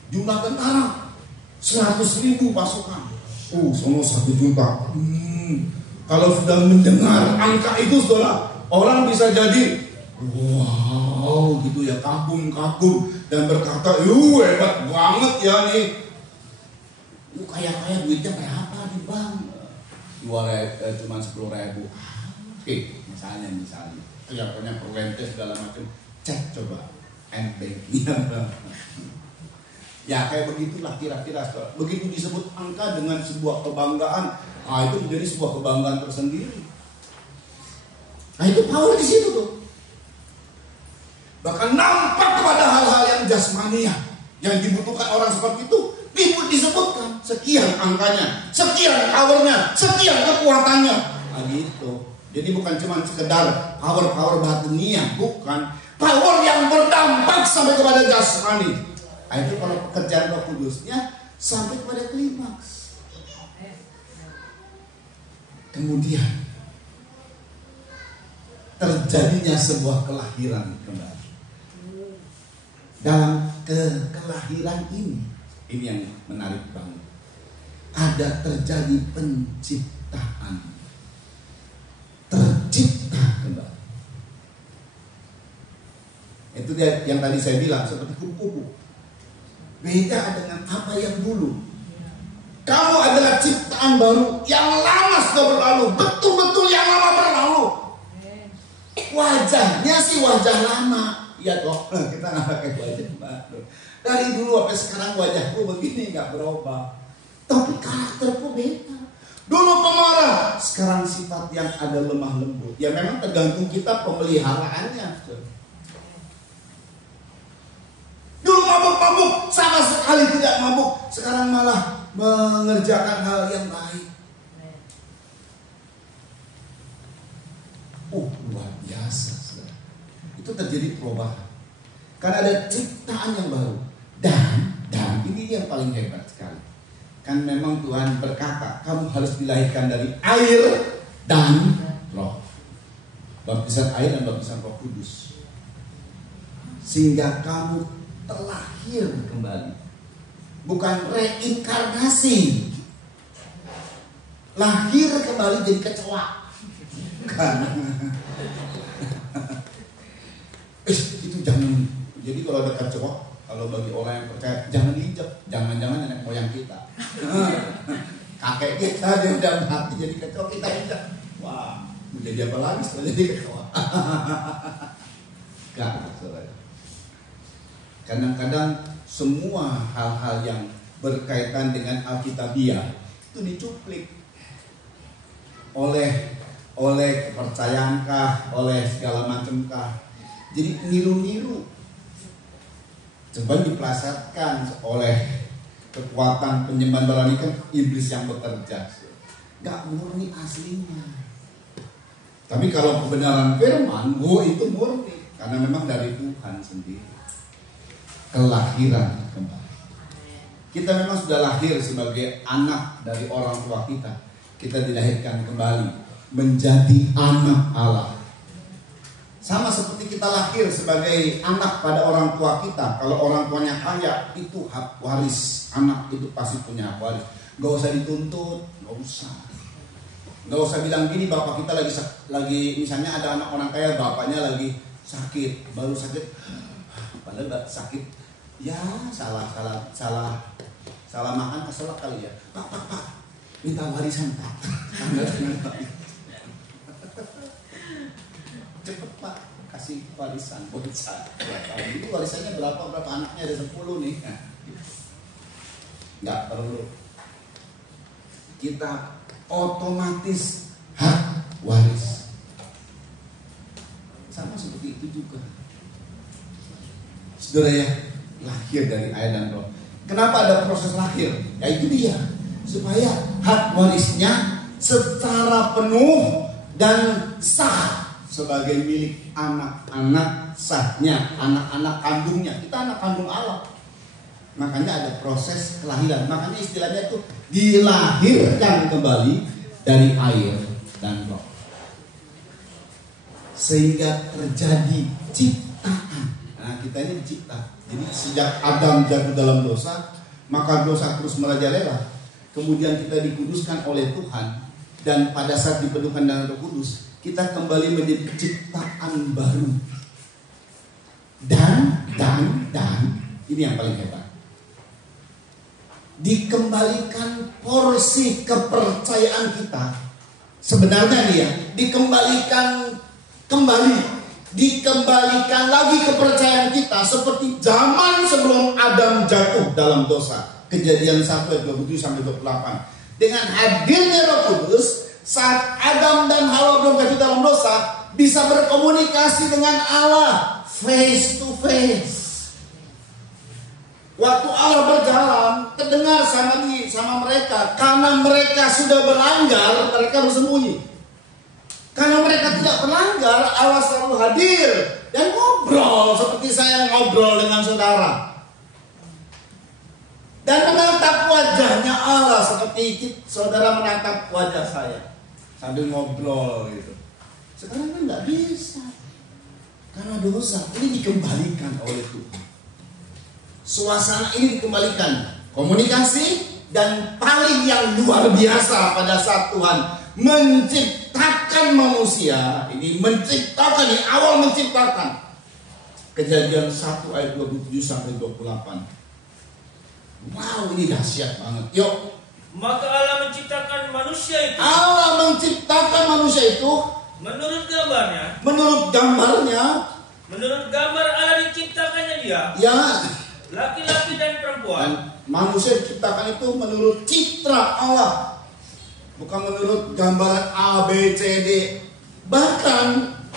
jumlah tentara 100.000 pasukan. Sono 1 juta. Kalau sudah mendengar angka itu, saudara, orang bisa jadi wow gitu ya, kagum-kagum dan berkata, hebat banget ya nih. Kaya-kaya duitnya berapa di bank? Cuma 10.000. Oke, misalnya kelihatannya perlentes segala macam. Cek coba M-Bank-nya. Ya kayak begitulah kira-kira. Begitu disebut angka dengan sebuah kebanggaan, itu menjadi sebuah kebanggaan tersendiri. Nah itu power di situ tuh. Bahkan nampak pada hal-hal yang jasmania yang dibutuhkan orang seperti itu, disebutkan sekian angkanya, sekian powernya, sekian kekuatannya. Nah gitu. Jadi bukan cuma sekedar power batinia, bukan. Power yang berdampak sampai kepada jasmani. Nah, itu kalau pekerjaan Roh Kudusnya sampai kepada klimaks. Kemudian terjadinya sebuah kelahiran kembali. Dalam kelahiran ini yang menarik banget. Ada terjadi penciptaan. Tercipta kembali. Itu dia yang tadi saya bilang, seperti kupu-kupu. Beda dengan apa yang dulu. Kamu adalah ciptaan baru yang lama sudah berlalu. Betul-betul yang lama berlalu. Wajahnya sih wajah lama. Iya toh, kita nggak pakai wajah baru. Dari dulu sampai sekarang wajahku begini, nggak berubah. Tapi karakterku beda. Dulu pemarah, sekarang sifat yang ada lemah lembut. Ya memang tergantung kita pemeliharaannya. Dulu mabuk-mabuk, sama sekali tidak mabuk. Sekarang malah mengerjakan hal yang baik. Luar biasa. Itu terjadi perubahan. Karena ada ciptaan yang baru. Dan ini yang paling hebat sekali. Kan memang Tuhan berkata, kamu harus dilahirkan dari air dan roh. Baptisan air dan baptisan Roh Kudus. Sehingga kamu terlahir kembali. Bukan reinkarnasi. Lahir kembali jadi kecoa. Bukan. Itu jangan. Jadi kalau ada kecoa, kalau bagi orang yang percaya, jangan diinjak. Jangan-jangan nenek moyang kita. Kakek kita dia udah mati jadi kecoa, kita injak. Wah, Menjadi apa lagi setelah jadi ketua? Gak, saudara. Kadang-kadang semua hal-hal yang berkaitan dengan Alkitabiah itu dicuplik oleh kepercayaankah, oleh segala macamkah. Jadi niru-niru. Coba dipelesetkan oleh kekuatan penyembahan balani, kan iblis yang bekerja. Gak murni aslinya. Tapi kalau kebenaran firman, itu murni. Karena memang dari Tuhan sendiri. Kelahiran kembali. Kita memang sudah lahir sebagai anak dari orang tua kita. Kita dilahirkan kembali menjadi anak Allah. Sama seperti kita lahir sebagai anak pada orang tua kita. Kalau orang tuanya kaya, itu hak waris. Anak itu pasti punya hak waris. Gak usah dituntut, gak usah. Gak usah bilang gini, bapak kita lagi misalnya ada anak orang kaya, bapaknya lagi sakit, baru sakit, padahal gak sakit. Ya salah makan keselak kali ya. Pak, minta warisan Pak. Cepet Pak, kasih warisan buat saya. Itu warisannya berapa anaknya, ada 10 nih. Nggak perlu. Kita otomatis hak waris. Sama seperti itu juga. Saudara ya, lahir dari air dan roh. Kenapa ada proses lahir? Ya itu dia, supaya hak warisnya secara penuh dan sah sebagai milik anak-anak sahnya, anak-anak kandungnya. Kita anak kandung Allah. Makanya ada proses kelahiran. Makanya istilahnya itu dilahirkan kembali dari air dan roh. Sehingga terjadi ciptaan. Nah, kita ini dicipta. Jadi sejak Adam jatuh dalam dosa, maka dosa terus merajalela. Kemudian kita dikuduskan oleh Tuhan, dan pada saat dipenuhkan dengan Roh Kudus, kita kembali menjadi ciptaan baru. Dan ini yang paling hebat. Dikembalikan porsi kepercayaan kita. Sebenarnya nih ya, dikembalikan lagi kepercayaan kita seperti zaman sebelum Adam jatuh dalam dosa. Kejadian 1 ayat 27 sampai 28. Dengan hadirnya Roh Kudus, saat Adam dan Hawa belum jatuh dalam dosa, bisa berkomunikasi dengan Allah face to face. Waktu Allah berjalan, terdengar sama mereka. Karena mereka sudah berlanggar, mereka bersembunyi. Karena mereka tidak berlanggar, Allah selalu hadir dan ngobrol seperti saya ngobrol dengan saudara. Dan menatap wajahnya Allah seperti saudara menatap wajah saya sambil ngobrol gitu. Sekarang kan nggak bisa karena dosa. Ini dikembalikan oleh Tuhan. Suasana ini dikembalikan, komunikasi, dan paling yang luar biasa pada saat Tuhan menciptakan manusia. Ini menciptakan, ini awal menciptakan. Kejadian 1 ayat 27 sampai 28. Wow, ini dahsyat banget. Yuk. Maka Allah menciptakan manusia itu. Allah menciptakan manusia itu menurut gambarnya. Menurut gambarnya. Menurut gambar Allah diciptakannya dia. Ya. Laki-laki dan perempuan. Dan manusia diciptakan itu menurut citra Allah, bukan menurut gambaran A, B, C, D. Bahkan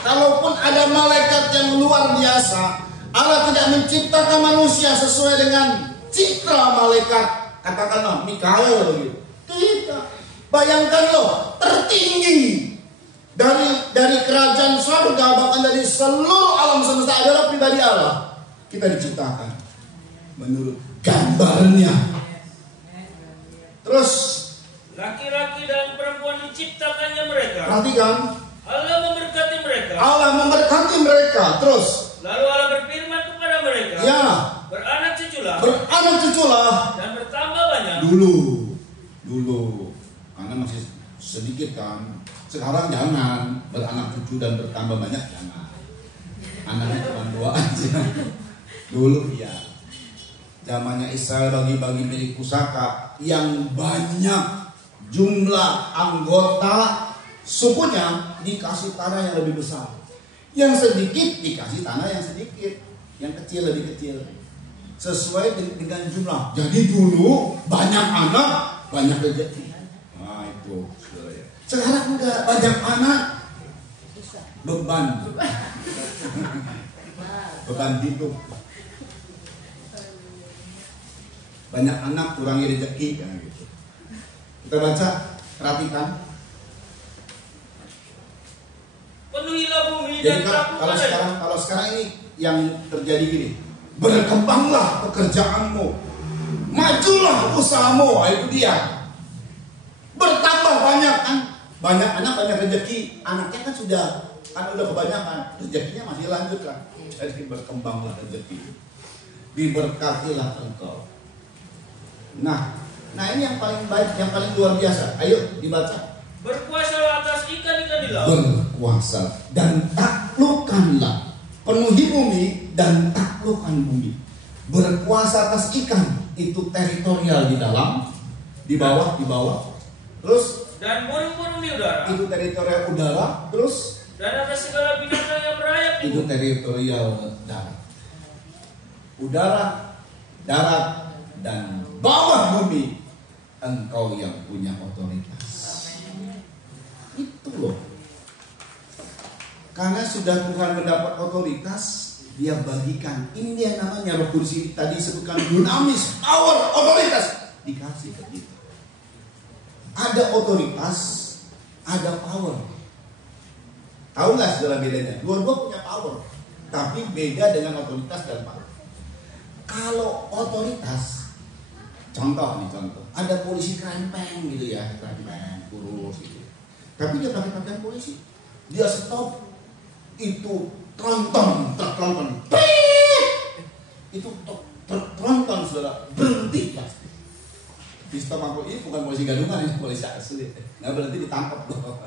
kalaupun ada malaikat yang luar biasa, Allah tidak menciptakan manusia sesuai dengan citra malaikat, katakanlah Mikael gitu. Tidak. Bayangkan loh, tertinggi dari kerajaan surga, bahkan dari seluruh alam semesta adalah pribadi Allah. Kita diciptakan menurut gambarnya. Terus laki-laki dan perempuan diciptakannya mereka. Perhatikan. Allah memberkati mereka. Allah memberkati mereka. Terus lalu Allah berfirman kepada mereka. Ya. Beranak cuculah. Beranak cuculah. Dan bertambah banyak. Dulu. Karena masih sedikit kan. Sekarang jangan beranak cucu dan bertambah banyak, jangan. Anaknya cuma 2 aja. Dulu ya. Zamannya Israel bagi-bagi milik pusaka yang banyak jumlah anggota Sukunya dikasih tanah yang lebih besar. Yang sedikit dikasih tanah yang sedikit. Yang kecil lebih kecil. Sesuai dengan jumlah. Jadi dulu banyak anak, banyak rezeki. Nah itu. Sekarang enggak, banyak anak, beban. Beban hidup. Banyak anak, kurangi rezeki. Ya, gitu. Kita baca, perhatikan. Penuhilah bumi Jadi dan lakukan. kalau sekarang ini yang terjadi gini, berkembanglah pekerjaanmu, majulah usahamu, itu dia. Bertambah banyak kan, banyak anak banyak rezeki, anaknya kan udah kebanyakan, rezekinya masih lanjut kan. Jadi berkembanglah rezeki, diberkatilah engkau. Nah ini yang paling baik, yang paling luar biasa. Ayo dibaca. Berkuasalah atas ikan-ikan di laut. Berkuasa dan taklukkanlah, penuhi bumi dan taklukkan bumi. Berkuasa atas ikan, itu teritorial di dalam, di bawah. Terus Dan burung-burung di udara. itu teritorial udara. Terus Dan atas segala binatang yang merayap di itu bumi. teritorial darat. Udara, darat, dan bawah bumi, engkau yang punya otoritas. Itu loh. Karena sudah Tuhan mendapat otoritas, dia bagikan. Ini dia namanya Roh Kudus ini tadi sebutkan dunamis, power, otoritas dikasih ke kita. Ada otoritas, ada power. Tahu nggak saudara bedanya? Dua-dua punya power, tapi beda dengan otoritas dan power. Kalau otoritas, contoh, ada polisi krempeng gitu ya, krempeng, kurus gitu. Tapi dia pakai pakaian polisi, dia stop, itu tronton, itu tronton saudara, berhenti pasti. Di stop aku ini bukan polisi gadungan, ini polisi asli, nggak berhenti ditangkap loh.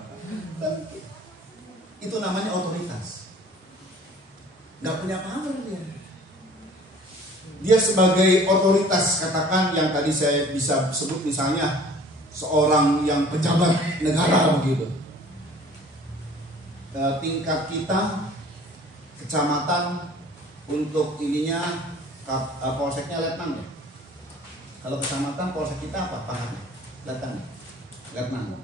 Itu namanya otoritas, nggak punya power dia. Dia sebagai otoritas, katakan yang tadi saya bisa sebut misalnya seorang yang pejabat negara begitu. Tingkat kita kecamatan untuk ininya polseknya letnan ya. Kalau kecamatan polsek kita apa? Pangkatnya letnan.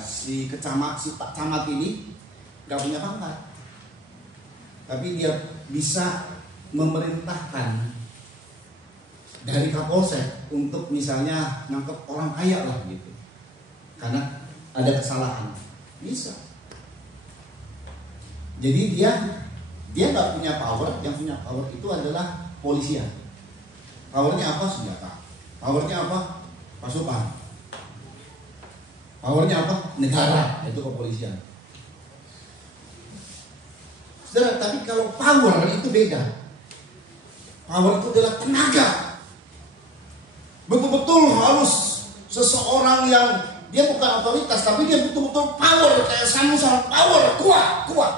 Si Pak Camat ini nggak punya pangkat, tapi dia bisa memerintahkan dari Kapolsek untuk misalnya nangkep orang kaya lah gitu, karena ada kesalahan, bisa. Jadi dia nggak punya power, yang punya power itu adalah polisian. Powernya apa? Senjata. Powernya apa? Pasukan. Powernya apa? Negara, itu kepolisian. Saudara, tapi kalau power itu beda. Power itu adalah tenaga. Betul-betul harus seseorang yang dia bukan otoritas, tapi dia betul-betul power, kayak Samuel, power, kuat.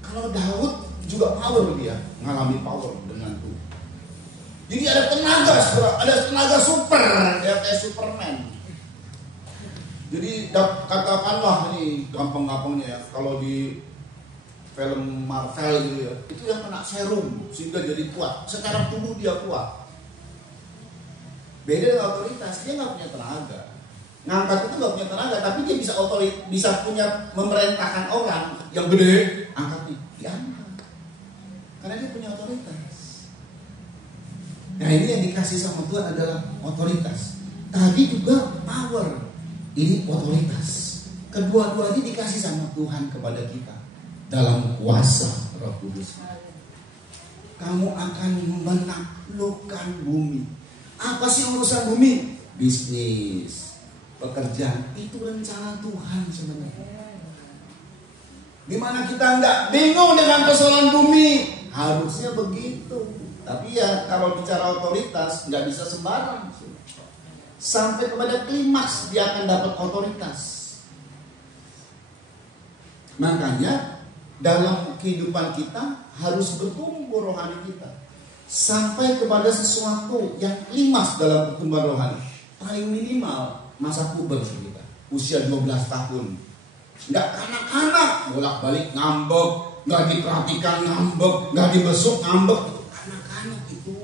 Kalau Daud juga power, dia mengalami power dengan Tuhan. Jadi ada tenaga, ada tenaga super, ya kayak Superman. Jadi katakanlah ini gampang-gampangnya ya, kalau di film Marvel gitu ya, itu yang kena serum sehingga jadi kuat, secara tubuh dia kuat. Beda dengan otoritas, dia nggak punya tenaga. Ngangkat itu nggak punya tenaga, tapi dia bisa punya memerintahkan orang yang gede, angkat nih, diangkat. Karena dia punya otoritas. Nah ini yang dikasih sama Tuhan adalah otoritas. Tadi juga power, ini otoritas. Kedua-duanya dikasih sama Tuhan kepada kita dalam kuasa Roh Kudus. Kamu akan menaklukkan bumi. Apa sih urusan bumi? Bisnis, pekerjaan, itu rencana Tuhan sebenarnya. Dimana kita nggak bingung dengan persoalan bumi, harusnya begitu. Tapi ya kalau bicara otoritas nggak bisa sembarang. Sampai kepada klimaks dia akan dapat otoritas. Makanya dalam kehidupan kita harus bertumbuh rohani kita sampai kepada sesuatu yang klimaks dalam pertumbuhan rohani. Paling minimal masa puber kita. usia 12 tahun. Nggak kanak-kanak, bolak-balik ngambek, nggak diperhatikan ngambek, nggak dibesuk ngambek. Itu kanak-kanak itu.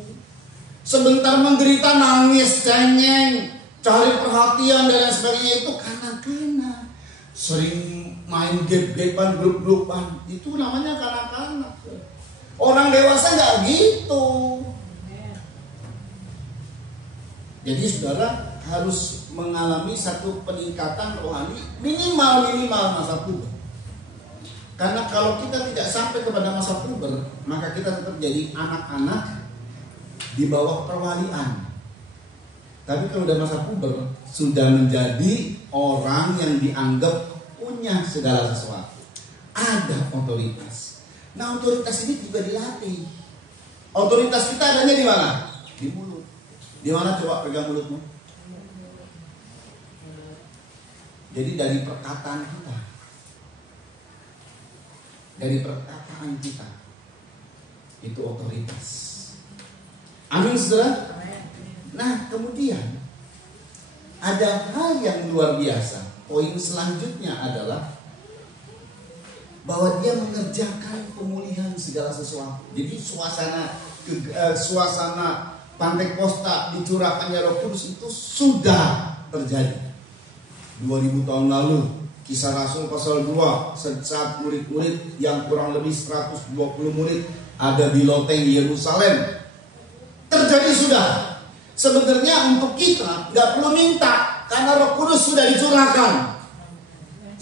Sebentar menderita nangis, cengeng, cari perhatian dan lain sebagainya, itu kanak-kanak. Sering main game-gamean, grup-grupan, itu namanya kanak-kanak. Orang dewasa nggak gitu. Jadi saudara harus mengalami satu peningkatan rohani minimal masa puber. Karena kalau kita tidak sampai kepada masa puber, maka kita tetap jadi anak-anak di bawah perwalian. Tapi kalau udah masa puber, sudah menjadi orang yang dianggap punya segala sesuatu. Ada otoritas. Nah, otoritas ini juga dilatih. Otoritas kita adanya di mana? Di mulut. Di mana coba pegang mulutmu? Jadi dari perkataan kita. Dari perkataan kita. Itu otoritas. Amin, saudara? Nah, kemudian ada hal yang luar biasa. Poin selanjutnya adalah bahwa dia mengerjakan pemulihan segala sesuatu. Jadi suasana Pantekosta dicurahkannya Roh Kudus itu sudah terjadi 2000 tahun lalu. Kisah Rasul pasal 2, saat murid-murid yang kurang lebih 120 murid ada di loteng Yerusalem. Terjadi sudah. Sebenarnya untuk kita nggak perlu minta, karena Roh Kudus sudah dicurahkan.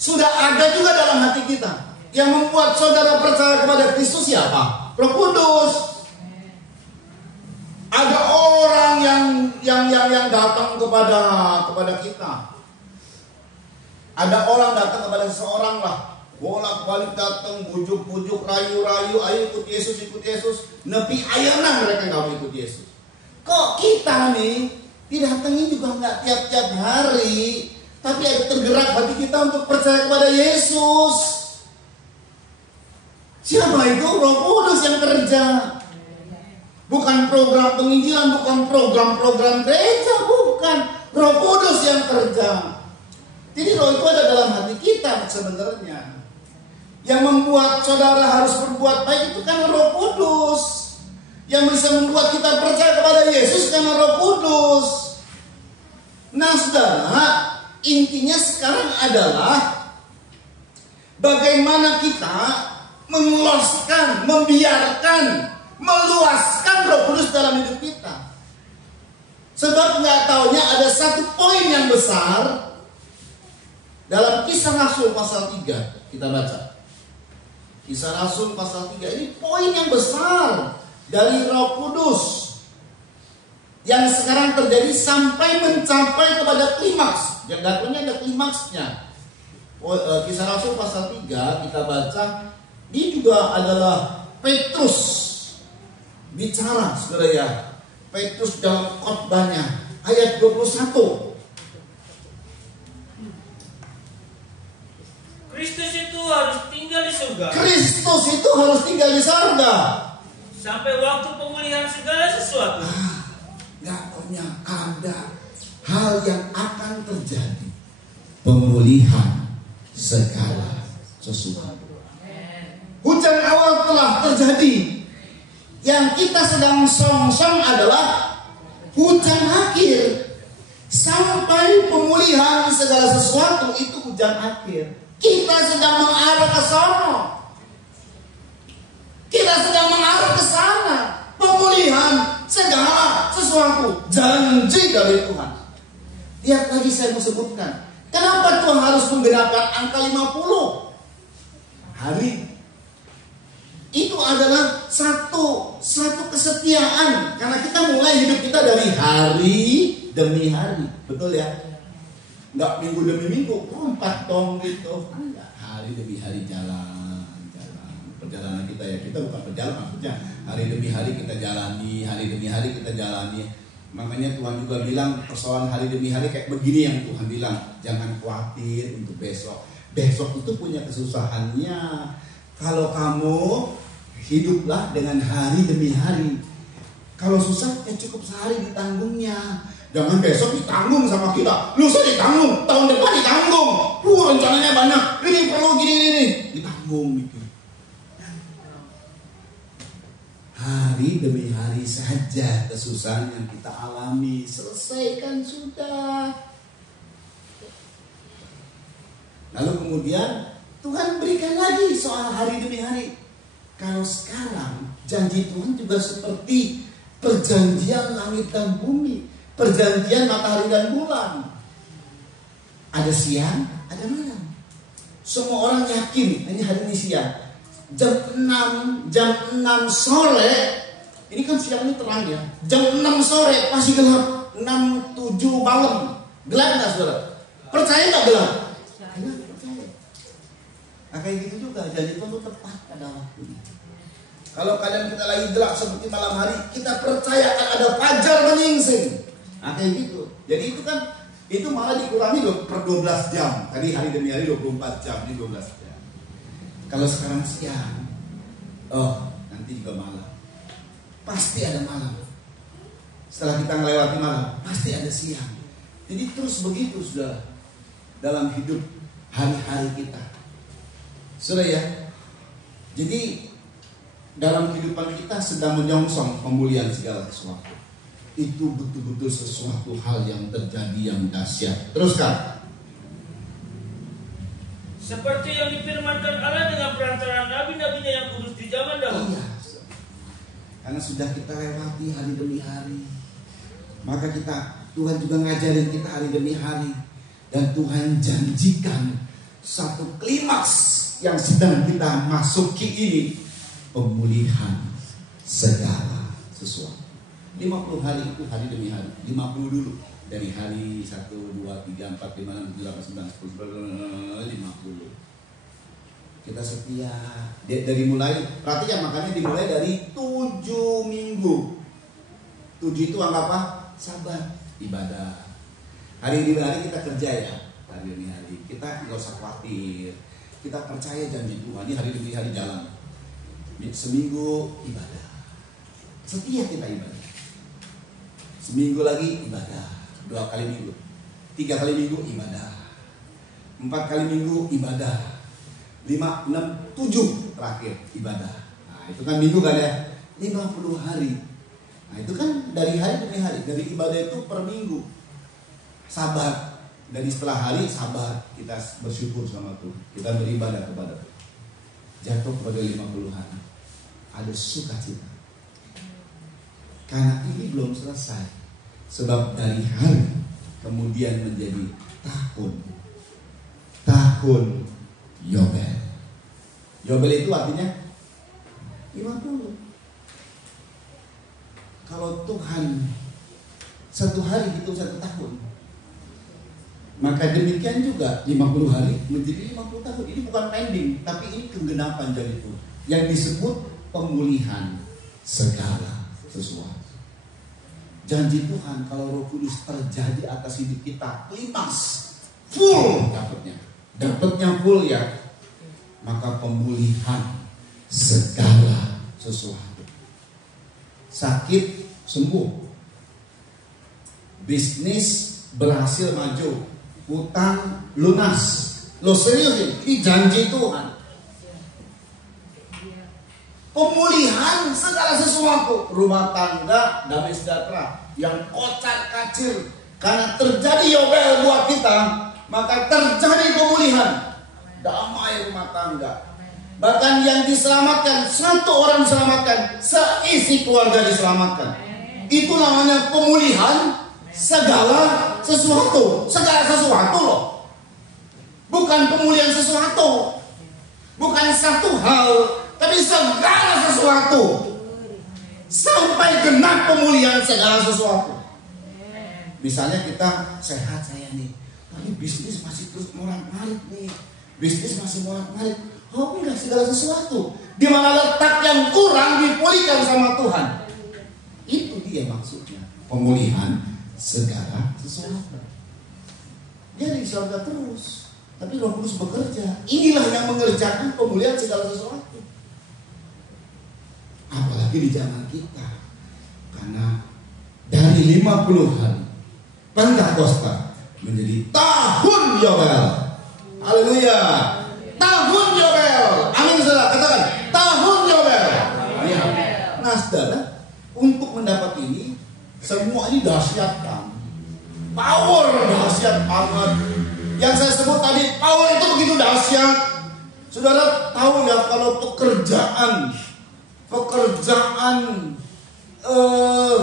Sudah ada juga dalam hati kita. Yang membuat saudara percaya kepada Kristus siapa? Roh Kudus. Ada orang yang datang kepada kita. Ada orang datang kepada seseorang lah, bolak-balik datang, bujuk-bujuk, rayu-rayu, ayo ikut Yesus, ikut Yesus. Nepi ayana mereka nggak mau ikut Yesus. Kok kita nih didatangi juga nggak tiap-tiap hari, tapi ada tergerak hati kita untuk percaya kepada Yesus. Siapa itu? Roh Kudus yang kerja. Bukan program penginjilan, bukan program-program gereja, bukan. Roh Kudus yang kerja. Jadi roh itu ada dalam hati kita sebenarnya. Yang membuat saudara harus berbuat baik itu kan Roh Kudus. Yang bisa membuat kita percaya kepada Yesus karena Roh Kudus. Nah, saudara, intinya sekarang adalah bagaimana kita mengeluaskan, membiarkan, meluaskan Roh Kudus dalam hidup kita. Sebab nggak taunya ada satu poin yang besar dalam Kisah Rasul pasal 3. Kita baca Kisah Rasul pasal 3. Ini poin yang besar dari Roh Kudus yang sekarang terjadi sampai mencapai kepada klimaks. Yang datangnya ada klimaksnya. Kisah Rasul pasal 3 kita baca. Ini juga adalah Petrus bicara, saudara ya. Petrus dalam khotbahnya ayat 21. Kristus itu harus tinggal di surga. Kristus itu harus tinggal di surga sampai waktu pemulihan segala sesuatu. Gak punya ada hal yang akan terjadi. Pemulihan segala sesuatu. Hujan awal telah terjadi. Yang kita sedang song-song adalah hujan akhir. Sampai pemulihan segala sesuatu itu hujan akhir. Kita sedang mengarah ke sana. Kita sedang mengarah ke sana. Pemulihan segala sesuatu. Janji dari Tuhan. Lihat lagi saya mau sebutkan. Kenapa Tuhan harus menggenapkan angka 50 hari? Itu adalah satu kesetiaan. Karena kita mulai hidup kita dari hari demi hari. Betul ya? Enggak minggu demi minggu. 4 dong gitu. Enggak. Hari demi hari jalan. Perjalanan kita ya. Kita bukan perjalanan maksudnya. Hari demi hari kita jalani. Hari demi hari kita jalani. Makanya Tuhan juga bilang persoalan hari demi hari kayak begini yang Tuhan bilang. Jangan khawatir untuk besok. Besok itu punya kesusahannya. Kalau kamu hiduplah dengan hari demi hari. Kalau susah ya cukup sehari ditanggungnya. Jangan besok ditanggung sama kita, lusa ditanggung, tahun depan ditanggung. Rencananya banyak, ini perlu gini, ditanggung gitu. Hari demi hari saja kesusahan yang kita alami, selesaikan sudah. Lalu kemudian Tuhan berikan lagi soal hari demi hari. Kalau sekarang janji Tuhan juga seperti perjanjian langit dan bumi, perjanjian matahari dan bulan. Ada siang, ada malam. Semua orang yakin ini hari ini siang. Jam 6 sore, ini kan siang ini terang ya. Jam 6 sore pasti gelap. 6, 7 malam. Gelap nggak saudara? Percaya nggak gelap? Percaya. Nah kayak gitu juga, jadi itu tepat pada waktunya. Kalau keadaan kita lagi gelap seperti malam hari, kita percaya akan ada fajar menyingsing. Nah kayak gitu. Jadi itu kan, itu malah dikurangi per 12 jam. Tadi hari demi hari 24 jam, ini 12 jam. Kalau sekarang siang, nanti juga malam. Pasti ada malam. Setelah kita melewati malam, pasti ada siang. Jadi terus begitu sudah dalam hidup hari-hari kita. Sudah ya. Jadi dalam kehidupan kita sedang menyongsong pemulihan segala sesuatu. Itu betul-betul sesuatu hal yang terjadi yang dahsyat. Teruskan. Seperti yang difirmankan Allah dengan perantaraan nabi-nabinya yang kudus di zaman dahulu. Iya. Karena sudah kita lewati hari demi hari, maka Tuhan juga ngajarin kita hari demi hari. Dan Tuhan janjikan satu klimaks yang sedang kita masuki ini, pemulihan segala sesuatu. 50 hari itu hari demi hari. 50 dulu. Dari hari 1, 2, 3, 4, 5, 6, 7, 8, 9, 10, 50. Kita setia. Dari mulai, perhatikan makanya dimulai dari 7 minggu. 7 itu anggap apa? Sabat, ibadah. Hari demi hari kita kerja ya. Hari demi hari. Kita nggak usah khawatir. Kita percaya janji Tuhan. Ini hari demi hari jalan. Seminggu ibadah. Setia kita ibadah. Seminggu lagi ibadah. 2 kali minggu, 3 kali minggu ibadah, 4 kali minggu ibadah, 5, 6, 7 terakhir ibadah. Nah itu kan minggu kan ya, 50 hari. Nah itu kan dari hari demi hari, dari ibadah itu per minggu. Sabar, dari setelah hari sabar, kita bersyukur sama Tuhan, kita beribadah kepada Tuhan. Jatuh kepada 50 hari, ada sukacita. Karena ini belum selesai. Sebab dari hari kemudian menjadi tahun Yobel. Yobel itu artinya 50. Kalau Tuhan satu hari hitung 1 tahun, maka demikian juga 50 hari menjadi 50 tahun. Ini bukan pending, tapi ini kegenapan dari itu yang disebut pemulihan segala sesuatu. Janji Tuhan kalau Roh Kudus terjadi atas hidup kita, klimaks, full dapatnya full ya, maka pemulihan segala sesuatu. Sakit sembuh, bisnis berhasil maju, utang lunas. Lo serius ini janji Tuhan. Pemulihan segala sesuatu, rumah tangga damai sejahtera yang kocar kacir karena terjadi Yobel buat kita, maka terjadi pemulihan, damai rumah tangga. Bahkan yang diselamatkan, 1 orang diselamatkan, seisi keluarga diselamatkan. Itu namanya pemulihan segala sesuatu. Segala sesuatu loh, bukan pemulihan sesuatu, bukan satu hal, tapi segala sesuatu. Sampai genap pemulihan segala sesuatu. Misalnya kita sehat saya nih, tapi bisnis masih terus morat-marit nih, bisnis masih morat-marit. Oh enggak, segala sesuatu. Di mana letak yang kurang dipulihkan sama Tuhan. Itu dia maksudnya, pemulihan segala sesuatu. Dia di surga terus, tapi Roh Kudus bekerja. Inilah yang mengerjakan pemulihan segala sesuatu. Apalagi di zaman kita. Karena dari 50 hari Pentakosta menjadi tahun Yobel. Haleluya. Tahun Yobel. Amin saudara, katakan tahun Yobel. Ya. Nah saudara, untuk mendapat ini semua ini dahsyat kan. Power dahsyat banget. Yang saya sebut tadi power itu begitu dahsyat. Saudara tahu ya kalau pekerjaan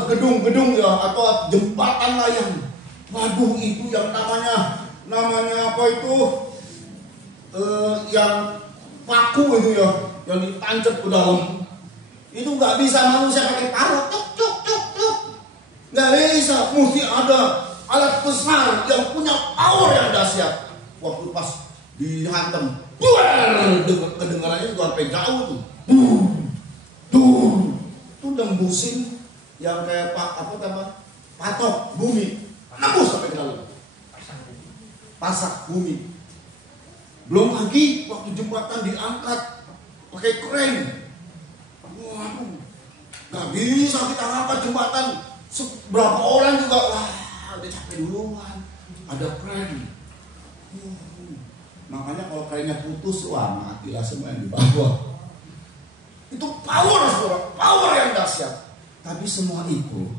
gedung-gedung ya atau jembatan layang. Waduh itu yang namanya apa itu yang paku itu ya yang ditancap ke dalam. Itu nggak bisa manusia pakai parut nggak bisa, mesti ada alat besar yang punya power yang dahsyat. Waktu pas dihantam, kedengarannya juga sampai jauh tuh. Tuh nembusin yang kayak patok bumi, nembus sampai ke dalam. Pasak bumi. Belum lagi waktu jembatan diangkat pakai kren. Waduh, nggak bisa kita angkat jembatan. Berapa orang juga udah capek duluan. Ada kren. Makanya kalau kerennya putus, matilah semua yang di bawah. Itu power yang dahsyat. Tapi semua itu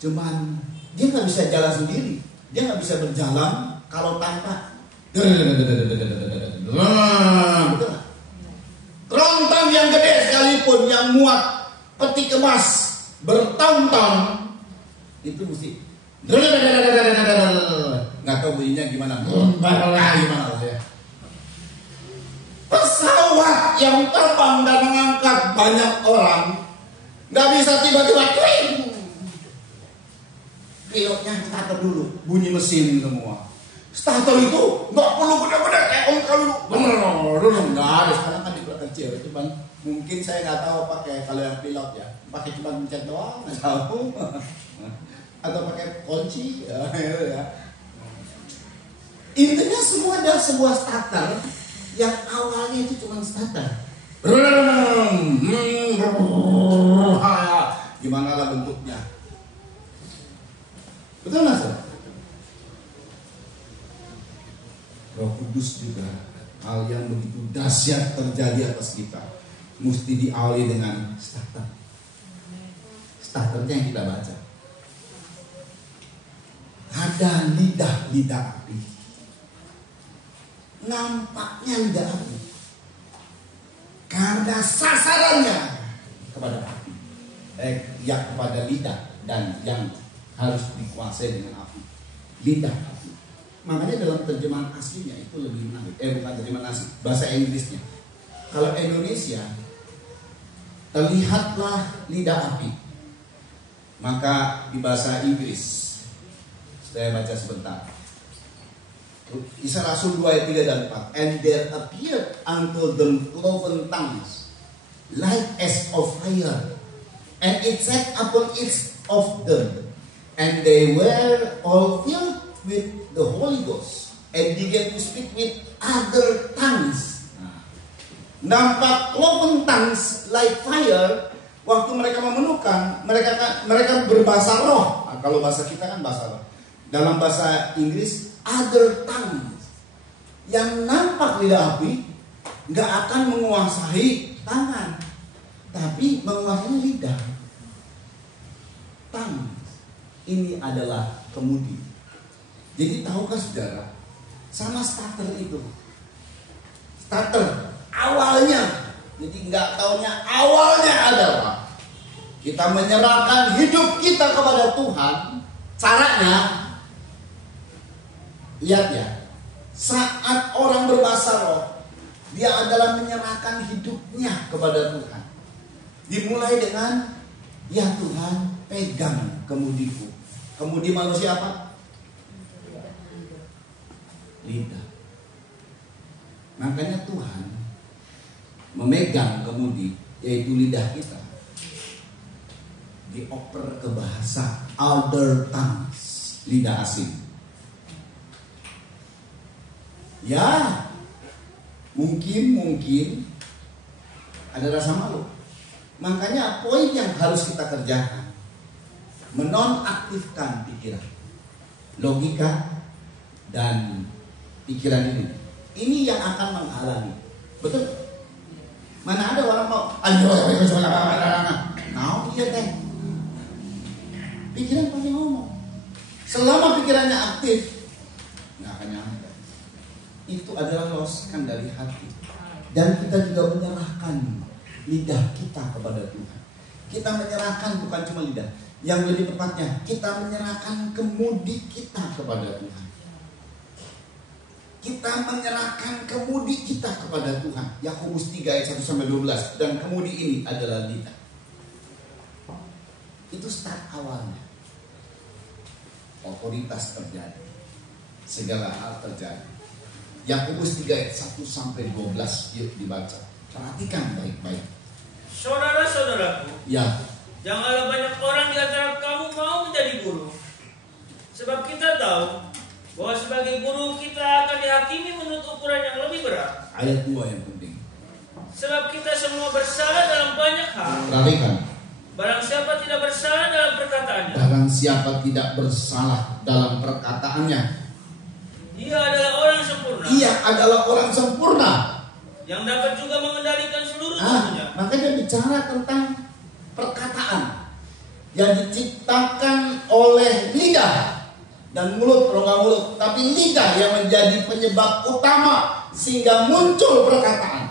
cuman dia nggak bisa jalan sendiri. Dia nggak bisa berjalan kalau tanpa betul. Kerontang yang gede sekalipun yang muat peti kemas bertahun-tahun itu mesti nggak tahu bunyinya gimana ya. Pesawat yang terbang dan mengangkat banyak orang nggak bisa tiba-tiba pilotnya starter dulu, bunyi mesin semua. Starter itu nggak perlu gede-gede kayak dulu nggak ada. Sekarang kan di kecil, cuman mungkin saya nggak tahu pakai kalau yang pilot ya pakai cuma pencet doang, nggak tahu atau pakai kunci ya. Intinya semua ada sebuah starter yang awalnya itu cuma starter. Gimana lah bentuknya? Betul nggak sih? Roh Kudus juga hal yang begitu dahsyat terjadi atas kita mesti diawali dengan starter. Starternya yang kita baca. Ada lidah api. Nampaknya lidah api. Karena sasarannya kepada api. Kepada lidah dan yang harus dikuasai dengan api. Lidah api. Makanya dalam terjemahan aslinya itu lebih menarik. Bukan terjemahan asli, bahasa Inggrisnya. Kalau Indonesia, terlihatlah lidah api. Maka di bahasa Inggris, saya baca sebentar. Kisah Rasul 2 ayat 3 dan 4. And there appeared unto them cloven tongues, like as of fire, and it sat upon each of them, and they were all filled with the Holy Ghost, and began to speak with other tongues. Nampak cloven tongues like fire. Waktu mereka memenuhkan, mereka berbahasa roh. Nah, kalau bahasa kita kan bahasa roh. Dalam bahasa Inggris, other tongues. Yang nampak lidah api nggak akan menguasai tangan, tapi menguasai lidah. Tongues ini adalah kemudi. Jadi tahukah saudara, sama starter itu, starter awalnya, jadi nggak taunya awalnya adalah kita menyerahkan hidup kita kepada Tuhan. Caranya, lihat ya, saat orang berbahasa roh, dia adalah menyerahkan hidupnya kepada Tuhan. Dimulai dengan, ya Tuhan, pegang kemudiku. Kemudi manusia apa? Lidah. Makanya Tuhan memegang kemudi, yaitu lidah kita, dioper ke bahasa other tongues, lidah asing. Ya, mungkin ada rasa malu. Makanya poin yang harus kita kerjakan, menonaktifkan pikiran. logika dan pikiran ini. Ini yang akan menghalangi. Betul? Mana ada orang mau dia teh. Pikiran pasti ngomong. Selama pikirannya aktif, nggak akan nyampe. Itu adalah loskan dari hati. Dan kita juga menyerahkan lidah kita kepada Tuhan. Kita menyerahkan bukan cuma lidah. Yang lebih tepatnya, kita menyerahkan kemudi kita kepada Tuhan. Kita menyerahkan kemudi kita kepada Tuhan. Yakobus 3 ayat 1-12. Dan kemudi ini adalah lidah. Itu start awalnya. Otoritas terjadi. Segala hal terjadi. Yakobus 3 ayat 1-12. Yuk dibaca. Perhatikan baik-baik. Saudara-saudaraku, Ya. janganlah banyak orang di antara kamu mau menjadi guru. Sebab kita tahu bahwa sebagai guru kita akan dihakimi menurut ukuran yang lebih berat. Ayat 2 yang penting. Sebab kita semua bersalah dalam banyak hal. Perhatikan. Barang siapa tidak bersalah dalam perkataannya, Barang siapa tidak bersalah dalam perkataannya, dia adalah orang sempurna, ia adalah orang sempurna. yang dapat juga mengendalikan seluruh tubuhnya. Makanya bicara tentang perkataan yang diciptakan oleh lidah dan mulut, rongga mulut, tapi lidah yang menjadi penyebab utama sehingga muncul perkataan.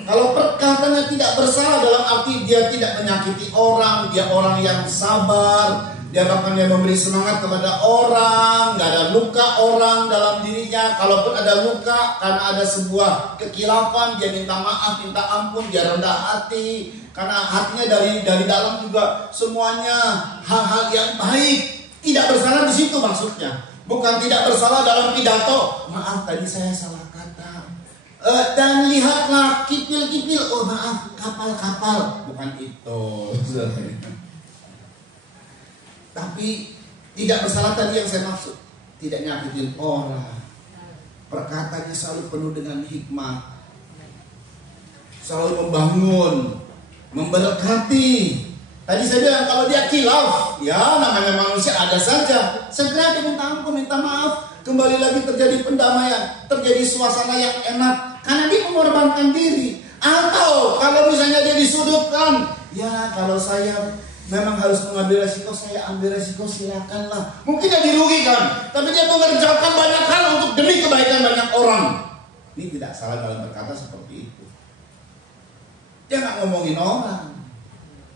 Kalau perkataannya tidak bersalah dalam arti dia tidak menyakiti orang, dia orang yang sabar, dia bahkan dia memberi semangat kepada orang, nggak ada luka orang dalam dirinya. Kalaupun ada luka karena ada sebuah kekilafan, dia minta maaf, minta ampun, dia rendah hati karena hatinya dari dalam juga semuanya hal-hal yang baik. Tidak bersalah di situ maksudnya, bukan tidak bersalah dalam pidato. Maaf tadi saya salah kata. Dan lihatlah kipil-kipil, oh maaf kapal-kapal, bukan itu. Tapi tidak bersalah tadi yang saya maksud, tidak nyakitin orang, perkataannya selalu penuh dengan hikmat, selalu membangun, memberkati. Tadi saya bilang kalau dia kilaf, ya namanya manusia ada saja, segera dia minta ampun, minta maaf, kembali lagi terjadi pendamaian, terjadi suasana yang enak, karena dia mengorbankan diri. Atau kalau misalnya dia disudutkan, ya kalau saya memang harus mengambil resiko, saya ambil resiko, silakanlah. Mungkin dia dirugikan, tapi dia mengerjakan banyak hal untuk demi kebaikan banyak orang. Ini tidak salah dalam berkata seperti itu. Dia nggak ngomongin orang,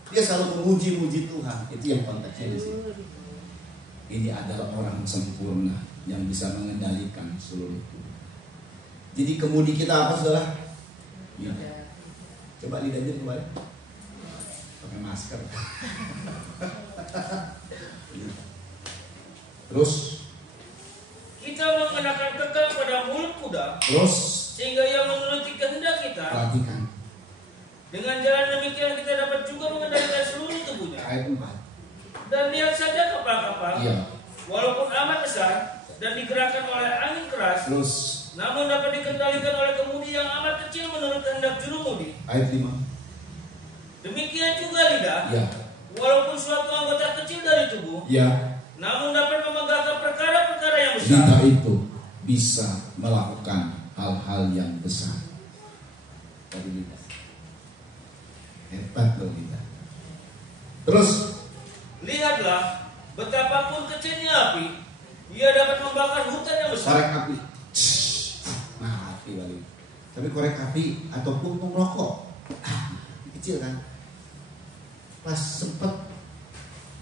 dia selalu memuji-muji Tuhan. Itu yang konteksnya di sini. Ini adalah orang sempurna yang bisa mengendalikan seluruh tubuh. Jadi kemudi kita apa saudara? Lidah. Coba lidahnya kembali. Pakai masker. Terus Kita mengenakan kekang pada mulut kuda, terus sehingga ia menuruti kehendak kita. perhatikan Dengan jalan demikian kita dapat juga mengendalikan seluruh tubuhnya. ayat 4. Dan lihat saja kapal-kapal, Iya. walaupun amat besar dan digerakkan oleh angin keras, Terus namun dapat dikendalikan oleh kemudi yang amat kecil menurut kehendak jurumudi. ayat 5. Demikian juga lidah, Ya. walaupun suatu anggota kecil dari tubuh, Ya. namun dapat memegahkan perkara-perkara yang besar. Lidah itu bisa melakukan hal-hal yang besar. Tadi lidah. Hebat loh lidah. Terus Lihatlah, betapapun kecilnya api, ia dapat membakar hutan yang besar. korek api. Nah, api balik. Tapi korek api atau puntung rokok kecil kan. Pas sempet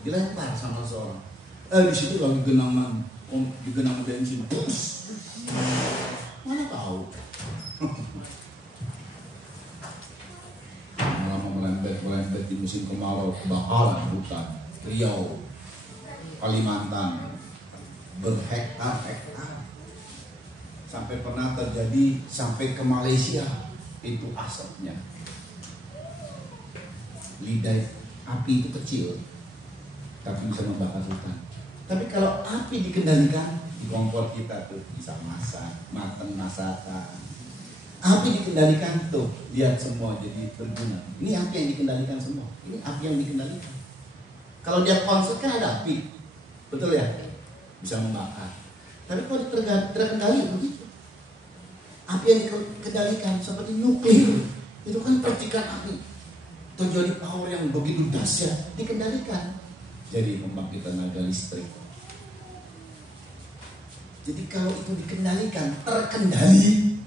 dilempar sama seorang. Di situ lagi genangan bensin. Mana tahu. Lama melempet di musim kemarau, kebakaran hutan Riau, Kalimantan, berhektar-hektar. Sampai pernah terjadi sampai ke Malaysia itu asapnya. Lidah api itu kecil, tapi bisa membakar hutan. Tapi kalau api dikendalikan, di kompor kita tuh bisa masak, mateng masakan. Api dikendalikan tuh, lihat semua jadi berguna. Ini api yang dikendalikan semua. Ini api yang dikendalikan. Kalau dia konslet kan ada api, betul ya? bisa membakar. Tapi kalau terkendali begitu. Api yang dikendalikan seperti nuklir, itu kan percikan api. Terjadi power yang begitu dahsyat, dikendalikan. Jadi membangkit tenaga listrik. Jadi kalau itu dikendalikan, terkendali,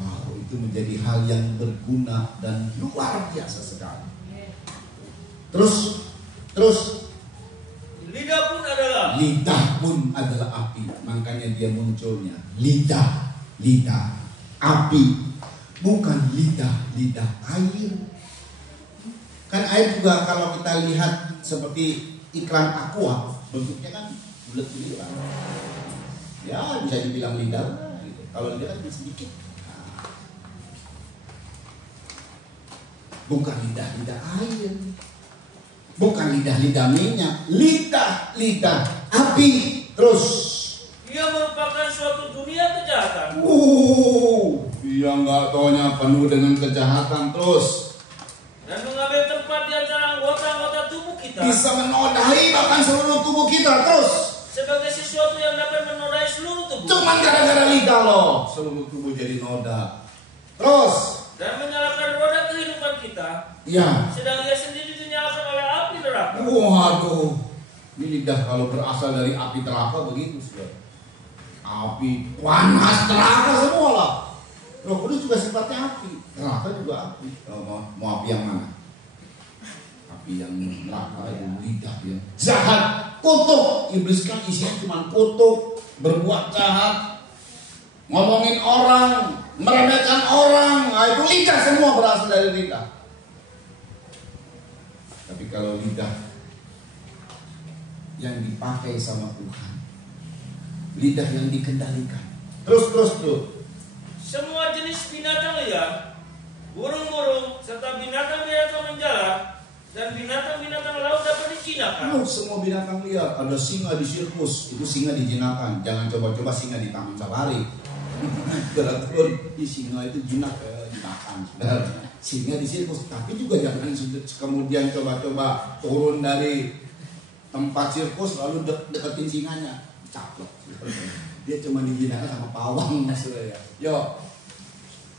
wow, itu menjadi hal yang berguna dan luar biasa sekali. Terus Lidah pun adalah api. Makanya dia munculnya lidah api, bukan lidah air. Kan air juga kalau kita lihat seperti iklan Aqua, bentuknya kan bulat-bulat. Ya bisa dibilang lidah gitu. Kalau lidah kan sedikit. Bukan lidah air, bukan lidah minyak, lidah api. Terus ia merupakan suatu dunia kejahatan. Dia nggak taunya penuh dengan kejahatan. Terus dan mengambil tempat di antara anggota-anggota tubuh kita. Bisa menodai bahkan seluruh tubuh kita. Terus sebagai sesuatu yang dapat menodai seluruh tubuh. Cuman gara-gara lidah loh seluruh tubuh jadi noda. Terus dan menyalakan roda kehidupan kita. Ya. Sedang ia sendiri dinyalakan oleh api neraka. Waduh, ini lidah kalau berasal dari api neraka begitu sudah. Api panas neraka semua lah. Roh Kudus juga sifatnya api, neraka juga api. Mau api yang mana? Api yang neraka itu lidah yang jahat, kutuk. Iblis kan isinya cuma kutuk, berbuat jahat, ngomongin orang, meremehkan orang. Nah, itu lidah semua berasal dari lidah. Tapi kalau lidah yang dipakai sama Tuhan, lidah yang dikendalikan. Terus. Semua jenis binatang liar, burung-burung, serta binatang-binatang menjalar, dan binatang-binatang laut dapat dijinakan. Semua binatang liar. Ada singa di sirkus, itu singa dijinakan. Jangan coba-coba singa di taman safari. Berat-berat di singa itu jinak, jinakan. Singa di sirkus. Tapi juga jangan kemudian coba-coba turun dari tempat sirkus lalu deketin singanya, caplok. Dia cuma dijinakan sama pawang, maksudnya ya. Yo.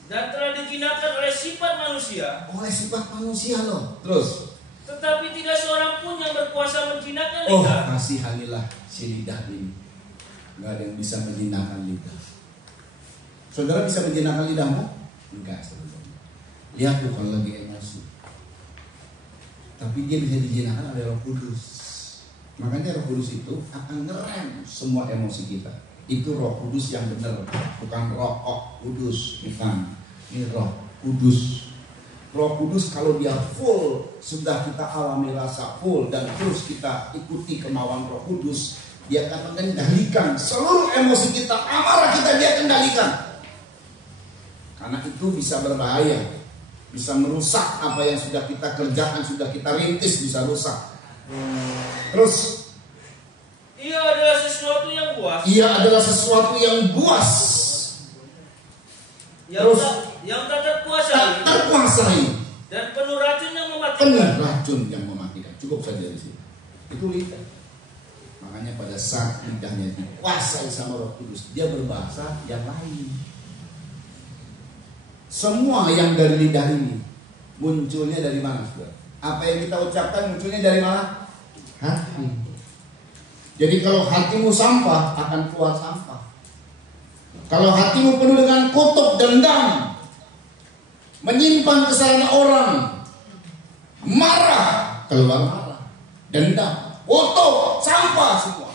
Dan telah dijinakan oleh sifat manusia. Oleh sifat manusia loh. Terus. Tetapi tidak seorang pun yang berkuasa menjinakkan lidah. Kasihanilah si lidah ini. Gak ada yang bisa menjinakkan lidah. Saudara bisa menjinakkan lidahmu? Enggak. Lihat tuh kalau lagi emosi. Tapi dia bisa dijinakkan oleh Roh Kudus. Makanya Roh Kudus itu akan ngerem semua emosi kita. Itu Roh Kudus yang benar, bukan Roh Kudus, bukan. Ini Roh Kudus. Roh Kudus kalau dia full, sudah kita alami rasa full dan terus kita ikuti kemauan Roh Kudus, dia akan mengendalikan seluruh emosi kita, amarah kita dia kendalikan. Karena itu bisa berbahaya, bisa merusak apa yang sudah kita kerjakan, sudah kita rintis, bisa rusak. Terus ia adalah sesuatu yang buas. Yang tak terkuasai. Dan penuh racun yang mematikan. Cukup saja di sini. Itu lidah. Makanya pada saat lidahnya dikuasai sama Roh Kudus, dia berbahasa yang lain. Semua yang dari lidah ini munculnya dari mana, saudara? Apa yang kita ucapkan munculnya dari mana? Hati. Jadi kalau hatimu sampah, akan keluar sampah. Kalau hatimu penuh dengan kutuk, dendam, menyimpan kesalahan orang, marah, keluar marah, dendam, kutuk, sampah semua.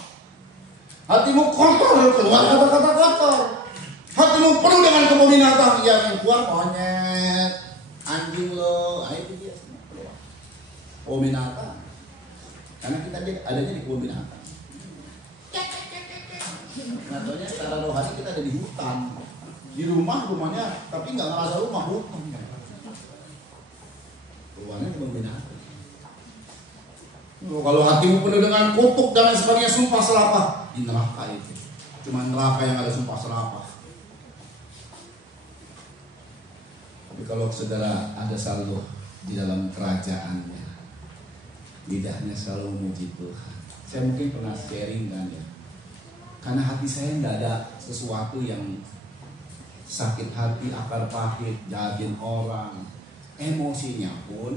Hatimu kotor, keluar kata-kata kotor. Hatimu penuh dengan kebun binatang, yang keluar monyet, anjing lo, itu dia semua keluar. Kebun binatang. Karena kita adanya di kebun binatang. Katanya secara rohani kita ada di hutan, di rumahnya, tapi nggak ngerasa rumah, hutan. Rumahnya kebun binatang. Kalau hatimu penuh dengan kutuk dan lain sebagainya, sumpah serapah, di neraka itu. Cuma neraka yang ada sumpah serapah. Tapi kalau saudara ada salur di dalam kerajaannya, lidahnya selalu memuji Tuhan. Saya mungkin pernah sharing kan ya, karena hati saya nggak ada sesuatu yang sakit hati, akar pahit, jahatin orang, emosinya pun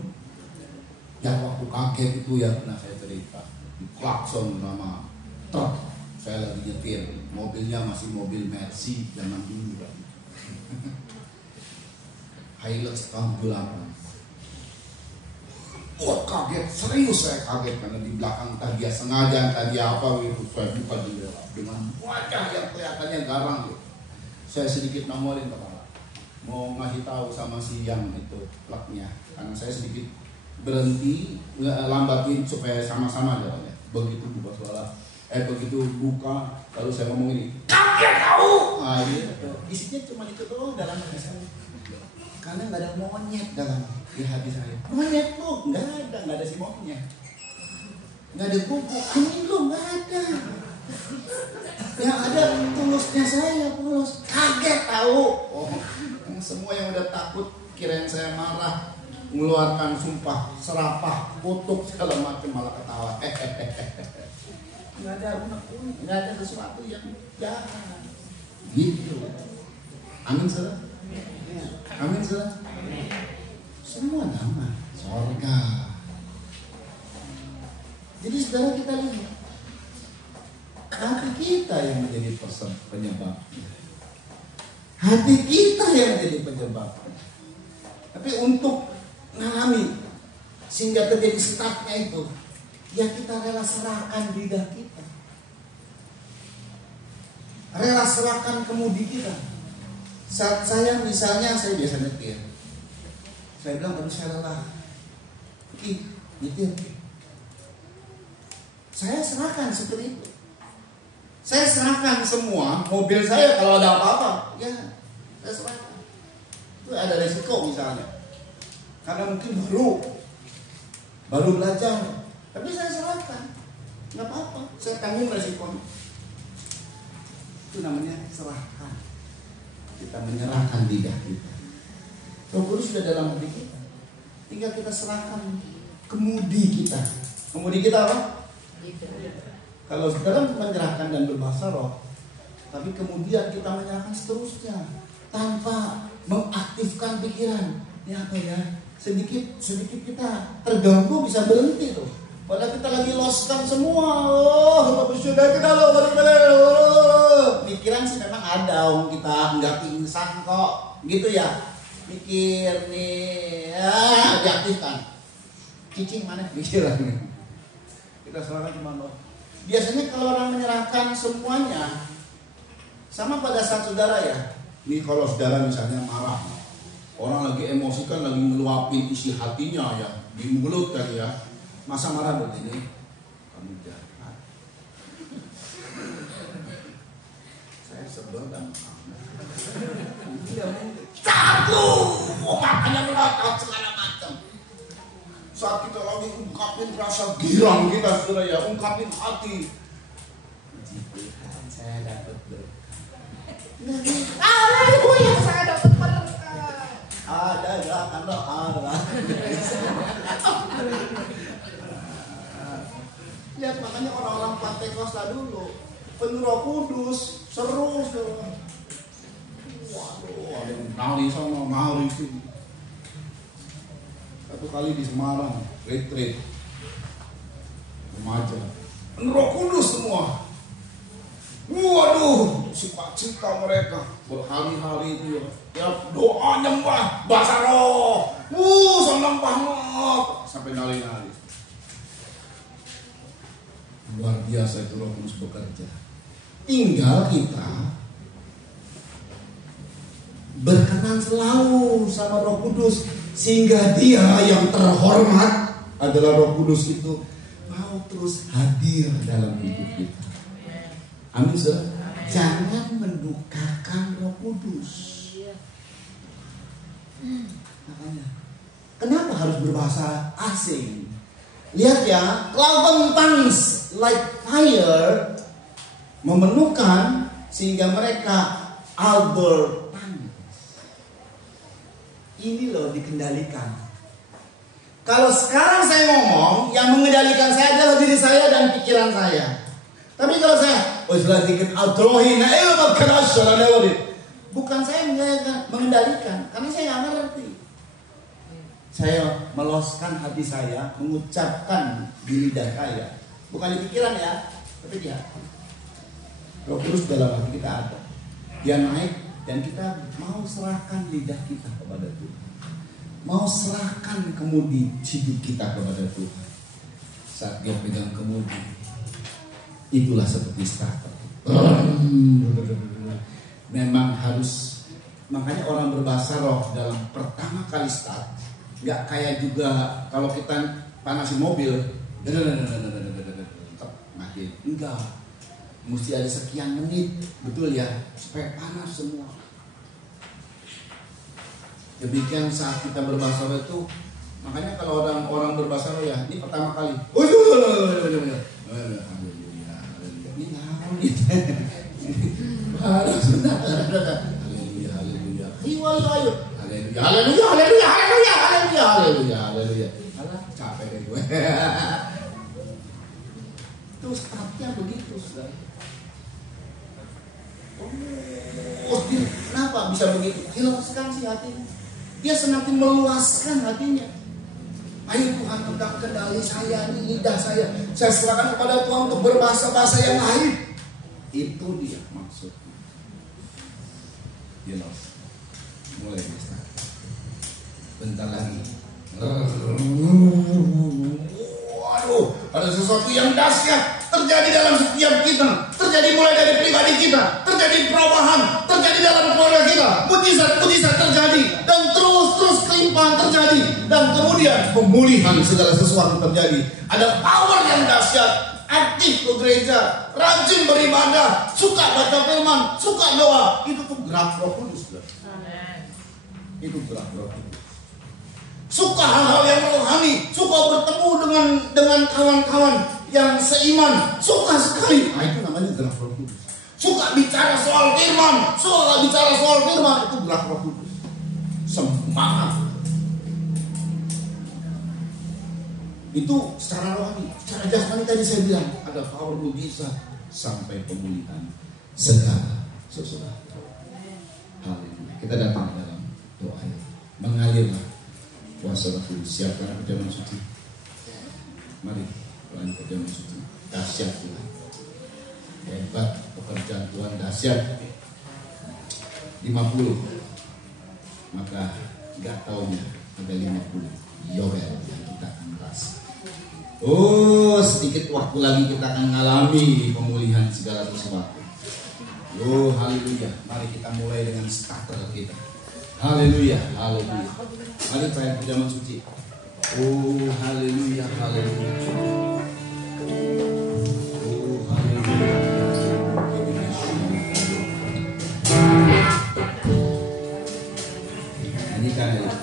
yang waktu kaget itu ya pernah saya cerita, diklakson sama truk, saya lagi nyetir, mobilnya masih mobil Mercy zaman dulu kan. Hilux tahun 8. Wah kaget, serius saya kaget karena di belakang tadi dia sengaja, tadi apa gitu, saya buka jendela dengan wajah yang kelihatannya garang gitu. Saya sedikit nongolin kepala, mau ngasih tahu sama si yang itu plaknya, karena saya sedikit berhenti, lambatin supaya sama-sama jalannya. Begitu buka suara, begitu buka, lalu saya ngomong ini, kaget tahu. Nah gitu, isinya cuma itu doang dalam hati saya. Karena nggak ada monyet dalam di hati saya. Monyet lu nggak ada si monyet, nggak ada buku, ini lu nggak ada. Yang ada tulusnya saya, tulus. Kaget tahu. Oh, semua yang udah takut kirain saya marah, mengeluarkan sumpah, serapah, kutuk segala macam malah ketawa. Nggak ada unek-unek, nggak ada sesuatu yang jahat. Gitu. Amin saudara. Amin saudara. Semua nama sorga. Jadi saudara kita lihat, hati kita yang menjadi penyebabnya. Hati kita yang menjadi penyebabnya. Tapi untuk mengalami sehingga terjadi startnya itu, ya kita rela serahkan lidah kita, rela serahkan kemudi kita. Saat saya misalnya, saya biasa nyetir, saya bilang aduh saya lelah, nyetir, saya serahkan seperti itu. Saya serahkan semua mobil saya kalau ada apa-apa, ya saya serahkan. Itu ada resiko misalnya, karena mungkin baru belajar, tapi saya serahkan, nggak apa-apa, saya tanggung resikonya. Itu namanya serahkan. Kita menyerahkan lidah kita. Roh Kudus sudah dalam hati kita, tinggal kita serahkan kemudi kita. Kemudi kita apa? Kalau dalam menyerahkan dan berbahasa roh, tapi kemudian kita menyerahkan seterusnya tanpa mengaktifkan pikiran. Ini apa ya? Sedikit kita terganggu bisa berhenti tuh. Padahal kita lagi loskan semua. Sudah kita pikiran sih memang ada, kita nggak pingsan kok, gitu ya. Mikir nih, diaktifkan. Cicing mana pikiran? Kita serahkan cuma roh. Biasanya kalau orang menyerahkan semuanya, sama pada saat saudara ya. Ini kalau saudara misalnya marah, orang lagi emosi kan, lagi ngeluapin isi hatinya ya, di mulut kan ya. Masa marah begini, kamu jahat. Saya sebel dan makanya melotot segala macam. Saat kita lagi ungkapin rasa girang kita saudara ya, ungkapin hati. Saya dapat berkah. Haleluya, saya dapat berkah. Ada gerakan doa. Lihat makanya orang-orang Pantekosta dulu penuh Roh Kudus, seru. Waduh, ada yang nari sama nari sini. Satu kali di Semarang, retreat remaja, penuh Roh Kudus semua. Waduh, sukacita mereka berhari-hari itu ya doa nyembah bahasa roh. Senang banget sampai nari-nari. Luar biasa itu Roh Kudus bekerja. Tinggal kita berkenan selalu sama Roh Kudus, sehingga Dia yang terhormat adalah Roh Kudus itu mau terus hadir dalam hidup kita. Amin saudara. Jangan mendukakan Roh Kudus. Makanya kenapa harus berbahasa asing? Lihat ya, cloven tongues like fire memenuhkan sehingga mereka Albert. Ini loh dikendalikan. Kalau sekarang saya ngomong, yang mengendalikan saya adalah diri saya dan pikiran saya. Tapi kalau saya, bukan saya mengendalikan, karena saya nggak ngerti. Saya meloskan hati saya, mengucapkan di lidah saya, bukan di pikiran ya, tapi di hati. Roh Kudus dalam hati kita ada. Dia naik dan kita mau serahkan lidah kita kepada Tuhan. Mau serahkan kemudi hidup kita kepada Tuhan. Saat dia pegang kemudi, itulah seperti starter. Memang harus, makanya orang berbahasa roh dalam pertama kali start, nggak kayak juga kalau kita panasin mobil, makin enggak. Mesti ada sekian menit, betul ya, supaya panas semua. Demikian saat kita berbahasa roh itu, makanya kalau orang berbahasa roh ya, ini pertama kali. Haleluya. Capek deh gue. Terus startnya begitu, saudara. Oh, kenapa bisa begitu? Jelaskan sih hatinya. Dia semakin meluaskan hatinya. Ayo Tuhan, pegang kendali saya, ini lidah saya. Saya serahkan kepada Tuhan untuk berbahasa-bahasa yang lain. Itu dia maksudnya. Jelas. Mulai bisa. Bentar lagi. Waduh, ada sesuatu yang dahsyat terjadi dalam setiap kita. Terjadi mulai dari pribadi kita, terjadi perubahan, terjadi dalam keluarga kita. Mujizat terjadi dan terus kelimpahan terjadi, dan kemudian pemulihan segala sesuatu terjadi. Ada power yang dahsyat, aktif ke gereja, rajin beribadah, suka baca firman, suka doa. Itu tuh gerak Roh Kudus. Itu gerak Roh Kudus. Suka hal-hal yang rohani, suka bertemu dengan kawan-kawan yang seiman, suka sekali. Nah, itu namanya gerak Roh Kudus. Suka bicara soal firman, itu gerak Roh Kudus. Semangat. Itu secara rohani, secara jasmani tadi saya bilang ada power mujizat sampai pemulihan segala sesuatu. Haleluya. Kita datang dalam doa ini. Mengalirlah kuasa Roh Kudus. Siapkan perjamuan suci. Mari pelan perjamuan suci. Dahsyat Tuhan. Hebat pekerjaan Tuhan, dahsyat. 50. Maka gak taunya ada 50 Yobel yang kita akan merasa. Oh, sedikit waktu lagi kita akan mengalami pemulihan segala sesuatu. Oh, haleluya. Mari kita mulai dengan starter kita. Haleluya. Mari perayaan perjamuan suci. Oh, haleluya. Oh, haleluya. Nyanyikan ya.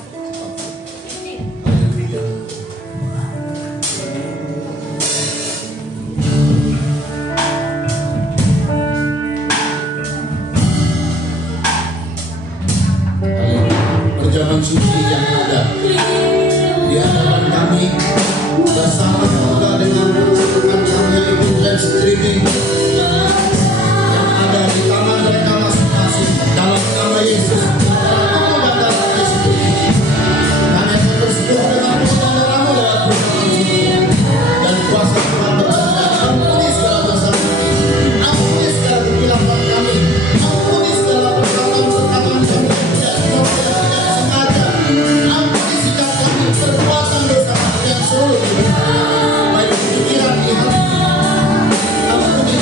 Perjamuan suci yang ada di hadapan kami bersama juga dengan kami itu live streaming yang ada di tangan mereka masing-masing dalam nama Yesus. Kami akan berseru dengan darah-Mu lewat perjamuan suci dan kuasa Tuhan berkata, ampuni segala dosa kami, ampuni segala kekhilapan kami, ampuni segala perkataan-perkataan kami yang tidak sengaja, ampuni sikap kami, perbuatan dosa kami yang seluruh baik di pikiran, di hati, ampuni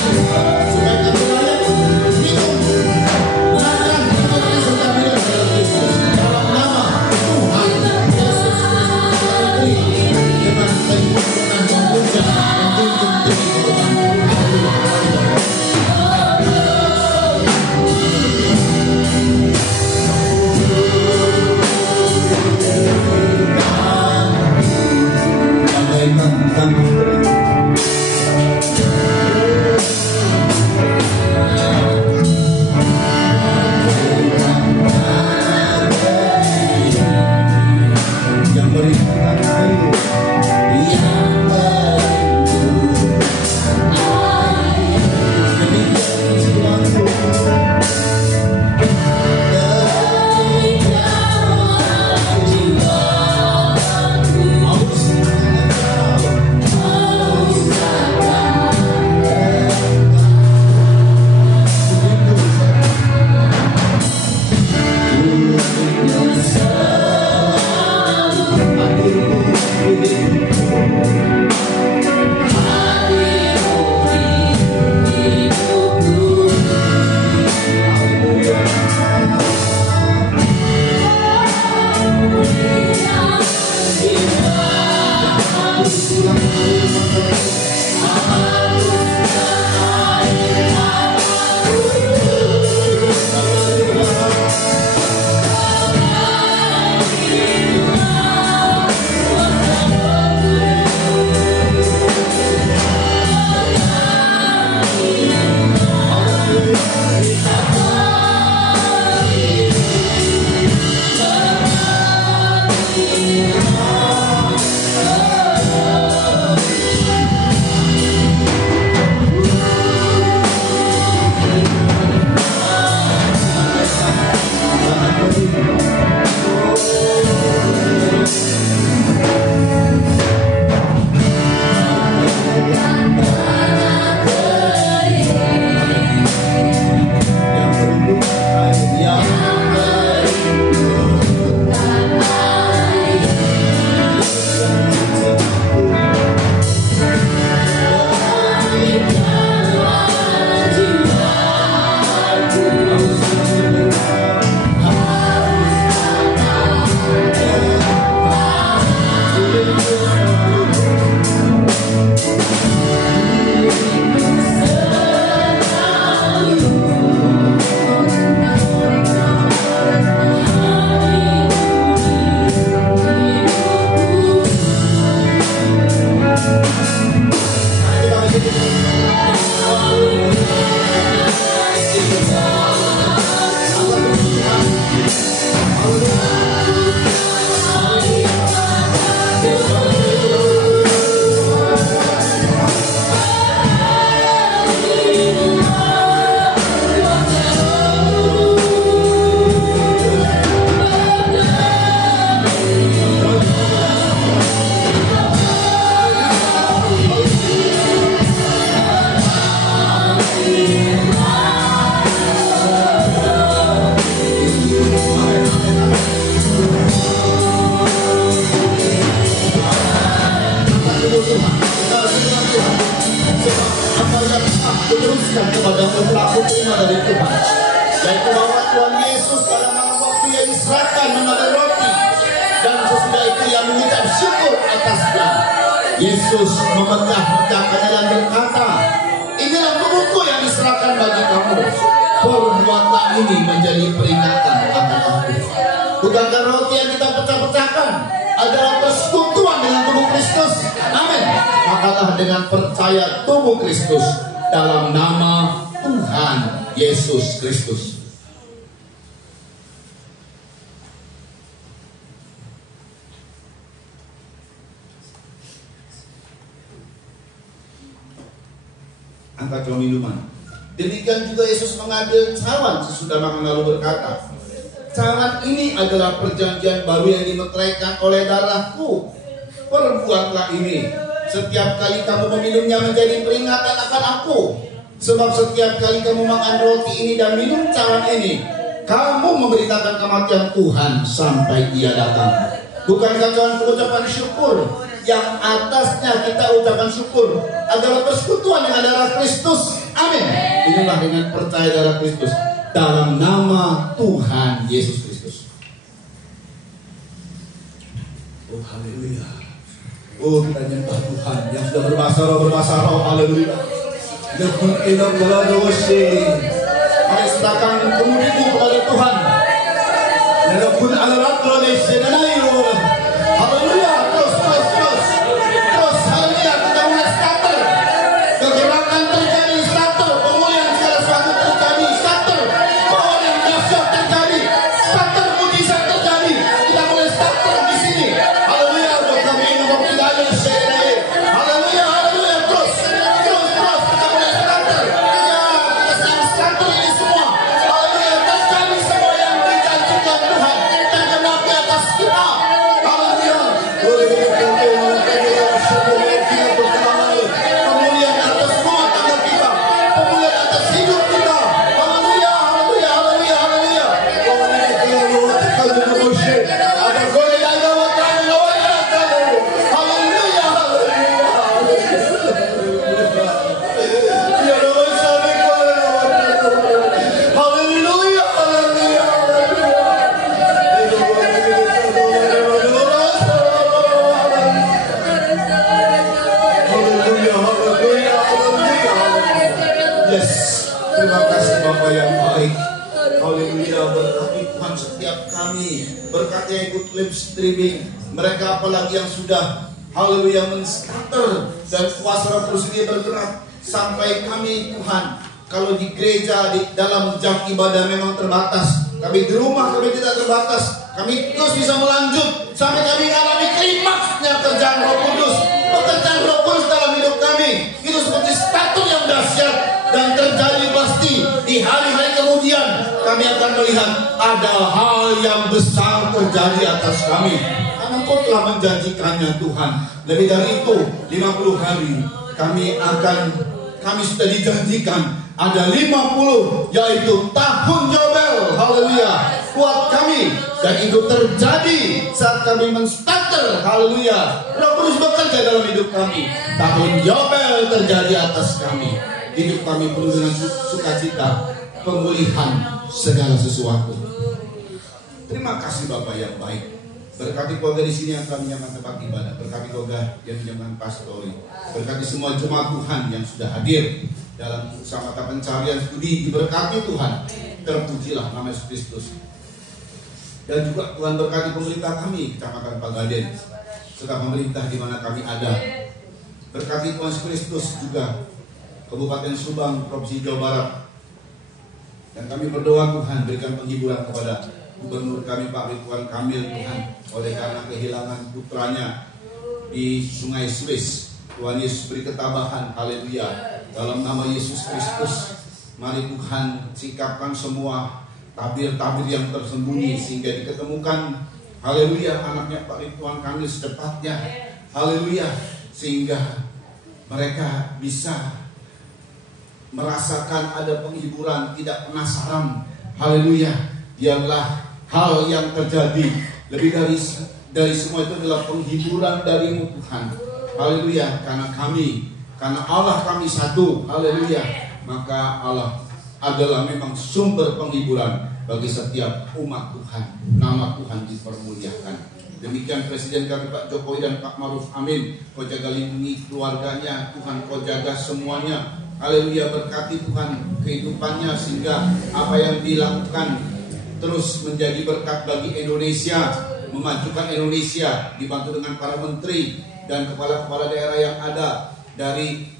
tugaskan kepadamu pelaku terima dari Tuhan, yaitu bahwa Tuhan Yesus pada malam waktu yang diserahkan mengambil roti, dan sesudah itu yang mengucap syukur atasnya, Yesus memecah-mecahkannya dan berkata, inilah tubuhku yang diserahkan bagi kamu, perbuatlah ini menjadi peringatan akan aku. Bukankah roti yang kita pecah-pecahkan adalah persekutuan dengan tubuh Kristus? Amin. Makalah dengan percaya tubuh Kristus dalam nama Tuhan Yesus Kristus. Angkat dua minuman. Demikian juga Yesus mengambil cawan sesudah makan lalu berkata, cawan ini adalah perjanjian baru yang dimeteraikan oleh darahku. Perbuatlah ini setiap kali kamu meminumnya menjadi peringatan akan aku. Sebab setiap kali kamu makan roti ini dan minum cawan ini, kamu memberitakan kematian Tuhan sampai Ia datang. Bukankah cawan pengucapan syukur yang atasnya kita ucapkan syukur adalah persekutuan dengan darah Kristus? Amin. Inilah dengan percaya darah Kristus dalam nama Tuhan Yesus Kristus. Oh haleluya. Oh kita nyembah Tuhan yang sudah berbahasa roh. Haleluya. Lekun ilam baladosi. Mari serahkan kemudianmu kepada Tuhan. Lekun alarat lodesi nanayu. Haleluya. Terus. Haleluya. Kita mulai starter. Kegerakan terjadi starter. Pemulihan segala sesuatu terjadi starter. Power yang dahsyat terjadi starter. Mujizat terjadi. Kita mulai starter di sini. Haleluya. Buat kami yang mempercayai sedaya. Haleluya. Terus. Kita mulai starter. Ya, kita sedang starter ini semua. Haleluya. Terjadi semua yang dijanjikan Tuhan tergenapi atas kita. Haleluya. Pemulihan atas rumah tangga kita, pemulihan atas hidup kita. Haleluya. Ada goyang ada waktu haleluya. Yes, terima kasih Bapak yang baik. Haleluya, berkati Tuhan setiap kami, berkati yang ikut live streaming, mereka apalagi yang sudah haleluya men-starter dan kuasa Roh Kudus ini bergerak sampai kami Tuhan. Kalau di gereja di dalam jam ibadah memang terbatas, tapi di rumah kami tidak terbatas. Kami terus bisa melanjut sampai kami alami klimaksnya kerjaan Roh Kudus. Pekerjaan Roh Kudus dalam hidup kami itu seperti starter yang dahsyat dan terjadi pasti di hari-hari kemudian. Kami akan melihat ada hal yang besar terjadi atas kami karena Engkau telah menjanjikannya Tuhan. Lebih dari itu 50 hari kami sudah dijanjikan ada 50, yaitu tahun Yobel. Haleluya buat kami, dan itu terjadi saat kami men-starter. Haleluya, Roh Kudus bekerja dalam hidup kami. Tahun Yobel terjadi atas kami. Hidup kami penuh dengan sukacita, pemulihan segala sesuatu. Terima kasih Bapak yang baik. Berkati keluarga di sini yang telah menyiapkan tempat ibadah. Berkati keluarga yang menyiapkan pastori. Berkati semua jemaat Tuhan yang sudah hadir dalam mata pencarian studi. Diberkati Tuhan. Terpujilah nama Yesus Kristus. Dan juga Tuhan berkati pemerintah kami, Kecamatan Pagaden, serta pemerintah di mana kami ada. Berkati Tuhan Yesus Kristus juga Kabupaten Subang, Provinsi Jawa Barat. Dan kami berdoa Tuhan berikan penghiburan kepada Gubernur kami Pak Ridwan Kamil Tuhan, oleh karena kehilangan putranya di Sungai Swiss. Tuhan Yesus beri ketabahan. Haleluya. Dalam nama Yesus Kristus, mari Tuhan sikapkan semua tabir-tabir yang tersembunyi sehingga diketemukan. Haleluya, anaknya Pak Ridwan Kamil secepatnya. Haleluya, sehingga mereka bisa merasakan ada penghiburan, tidak penasaran. Haleluya, biarlah hal yang terjadi lebih dari semua itu adalah penghiburan darimu Tuhan. Haleluya, karena Allah kami satu. Haleluya, maka Allah adalah memang sumber penghiburan bagi setiap umat Tuhan. Nama Tuhan dipermuliakan. Demikian Presiden kami Pak Jokowi dan Pak Maruf Amin. Kau jaga lindungi keluarganya, Tuhan kau jaga semuanya. Haleluya, berkati Tuhan kehidupannya sehingga apa yang dilakukan terus menjadi berkat bagi Indonesia, memajukan Indonesia, dibantu dengan para menteri dan kepala-kepala daerah yang ada dari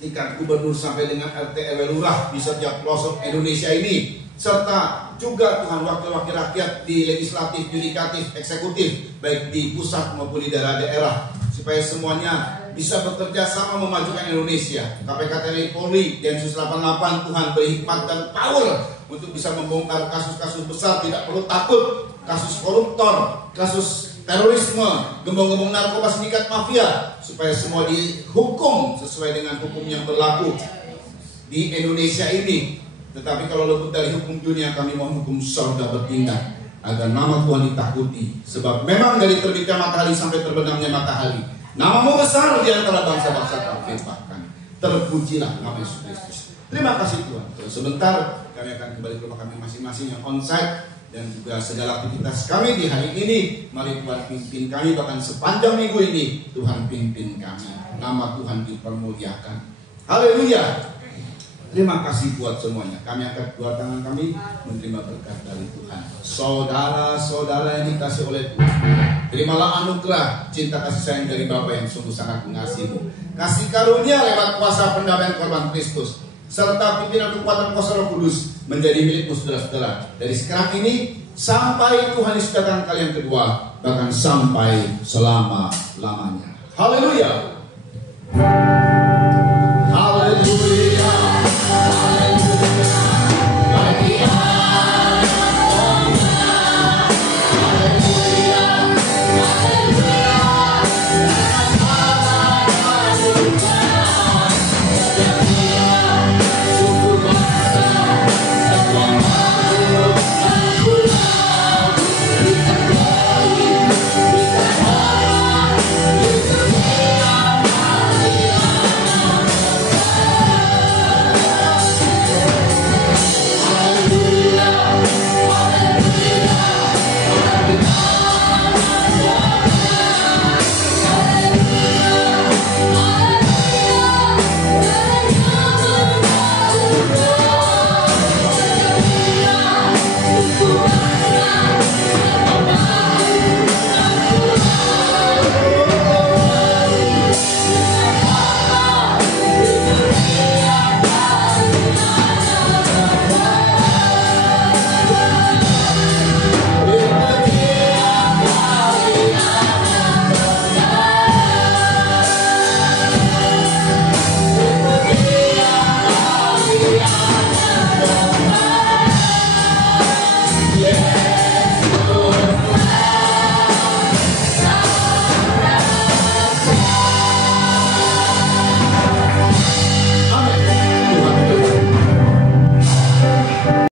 tingkat gubernur sampai dengan RT RW lurah di setiap pelosok Indonesia ini, serta juga Tuhan wakil-wakil rakyat di legislatif, yudikatif, eksekutif, baik di pusat maupun di daerah-daerah, supaya semuanya bisa bekerja sama memajukan Indonesia. KPK TNI Polri, Densus 88, Tuhan beri hikmat dan power untuk bisa membongkar kasus-kasus besar, tidak perlu takut, kasus koruptor, kasus terorisme, gembong-gembong narkoba, sindikat mafia, supaya semua dihukum sesuai dengan hukum yang berlaku di Indonesia ini. Tetapi kalau luput dari hukum dunia, kami mohon hukum surga bertindak agar nama Tuhan ditakuti. Sebab memang dari terbitnya matahari sampai terbenamnya matahari, namamu besar di antara bangsa-bangsa kau firmankan. Terpujilah nama Yesus Kristus. Terima kasih Tuhan. Terus sebentar kami akan kembali ke rumah kami masing-masing yang onsite, dan juga segala aktivitas kami di hari ini. Mari Tuhan pimpin kami, bahkan sepanjang minggu ini Tuhan pimpin kami. Nama Tuhan dipermuliakan. Haleluya. Terima kasih buat semuanya. Kami angkat dua tangan kami menerima berkat dari Tuhan. Saudara-saudara yang dikasih oleh Tuhan, terimalah anugerah cinta kasih sayang dari Bapa yang sungguh sangat mengasihimu. Kasih karunia lewat kuasa pendamaian korban Kristus, serta pimpinan kekuatan kuasa Roh Kudus menjadi milikmu saudara-saudara. Dari sekarang ini sampai Tuhan Yesus datang kali yang kedua, bahkan sampai selama-lamanya. Haleluya.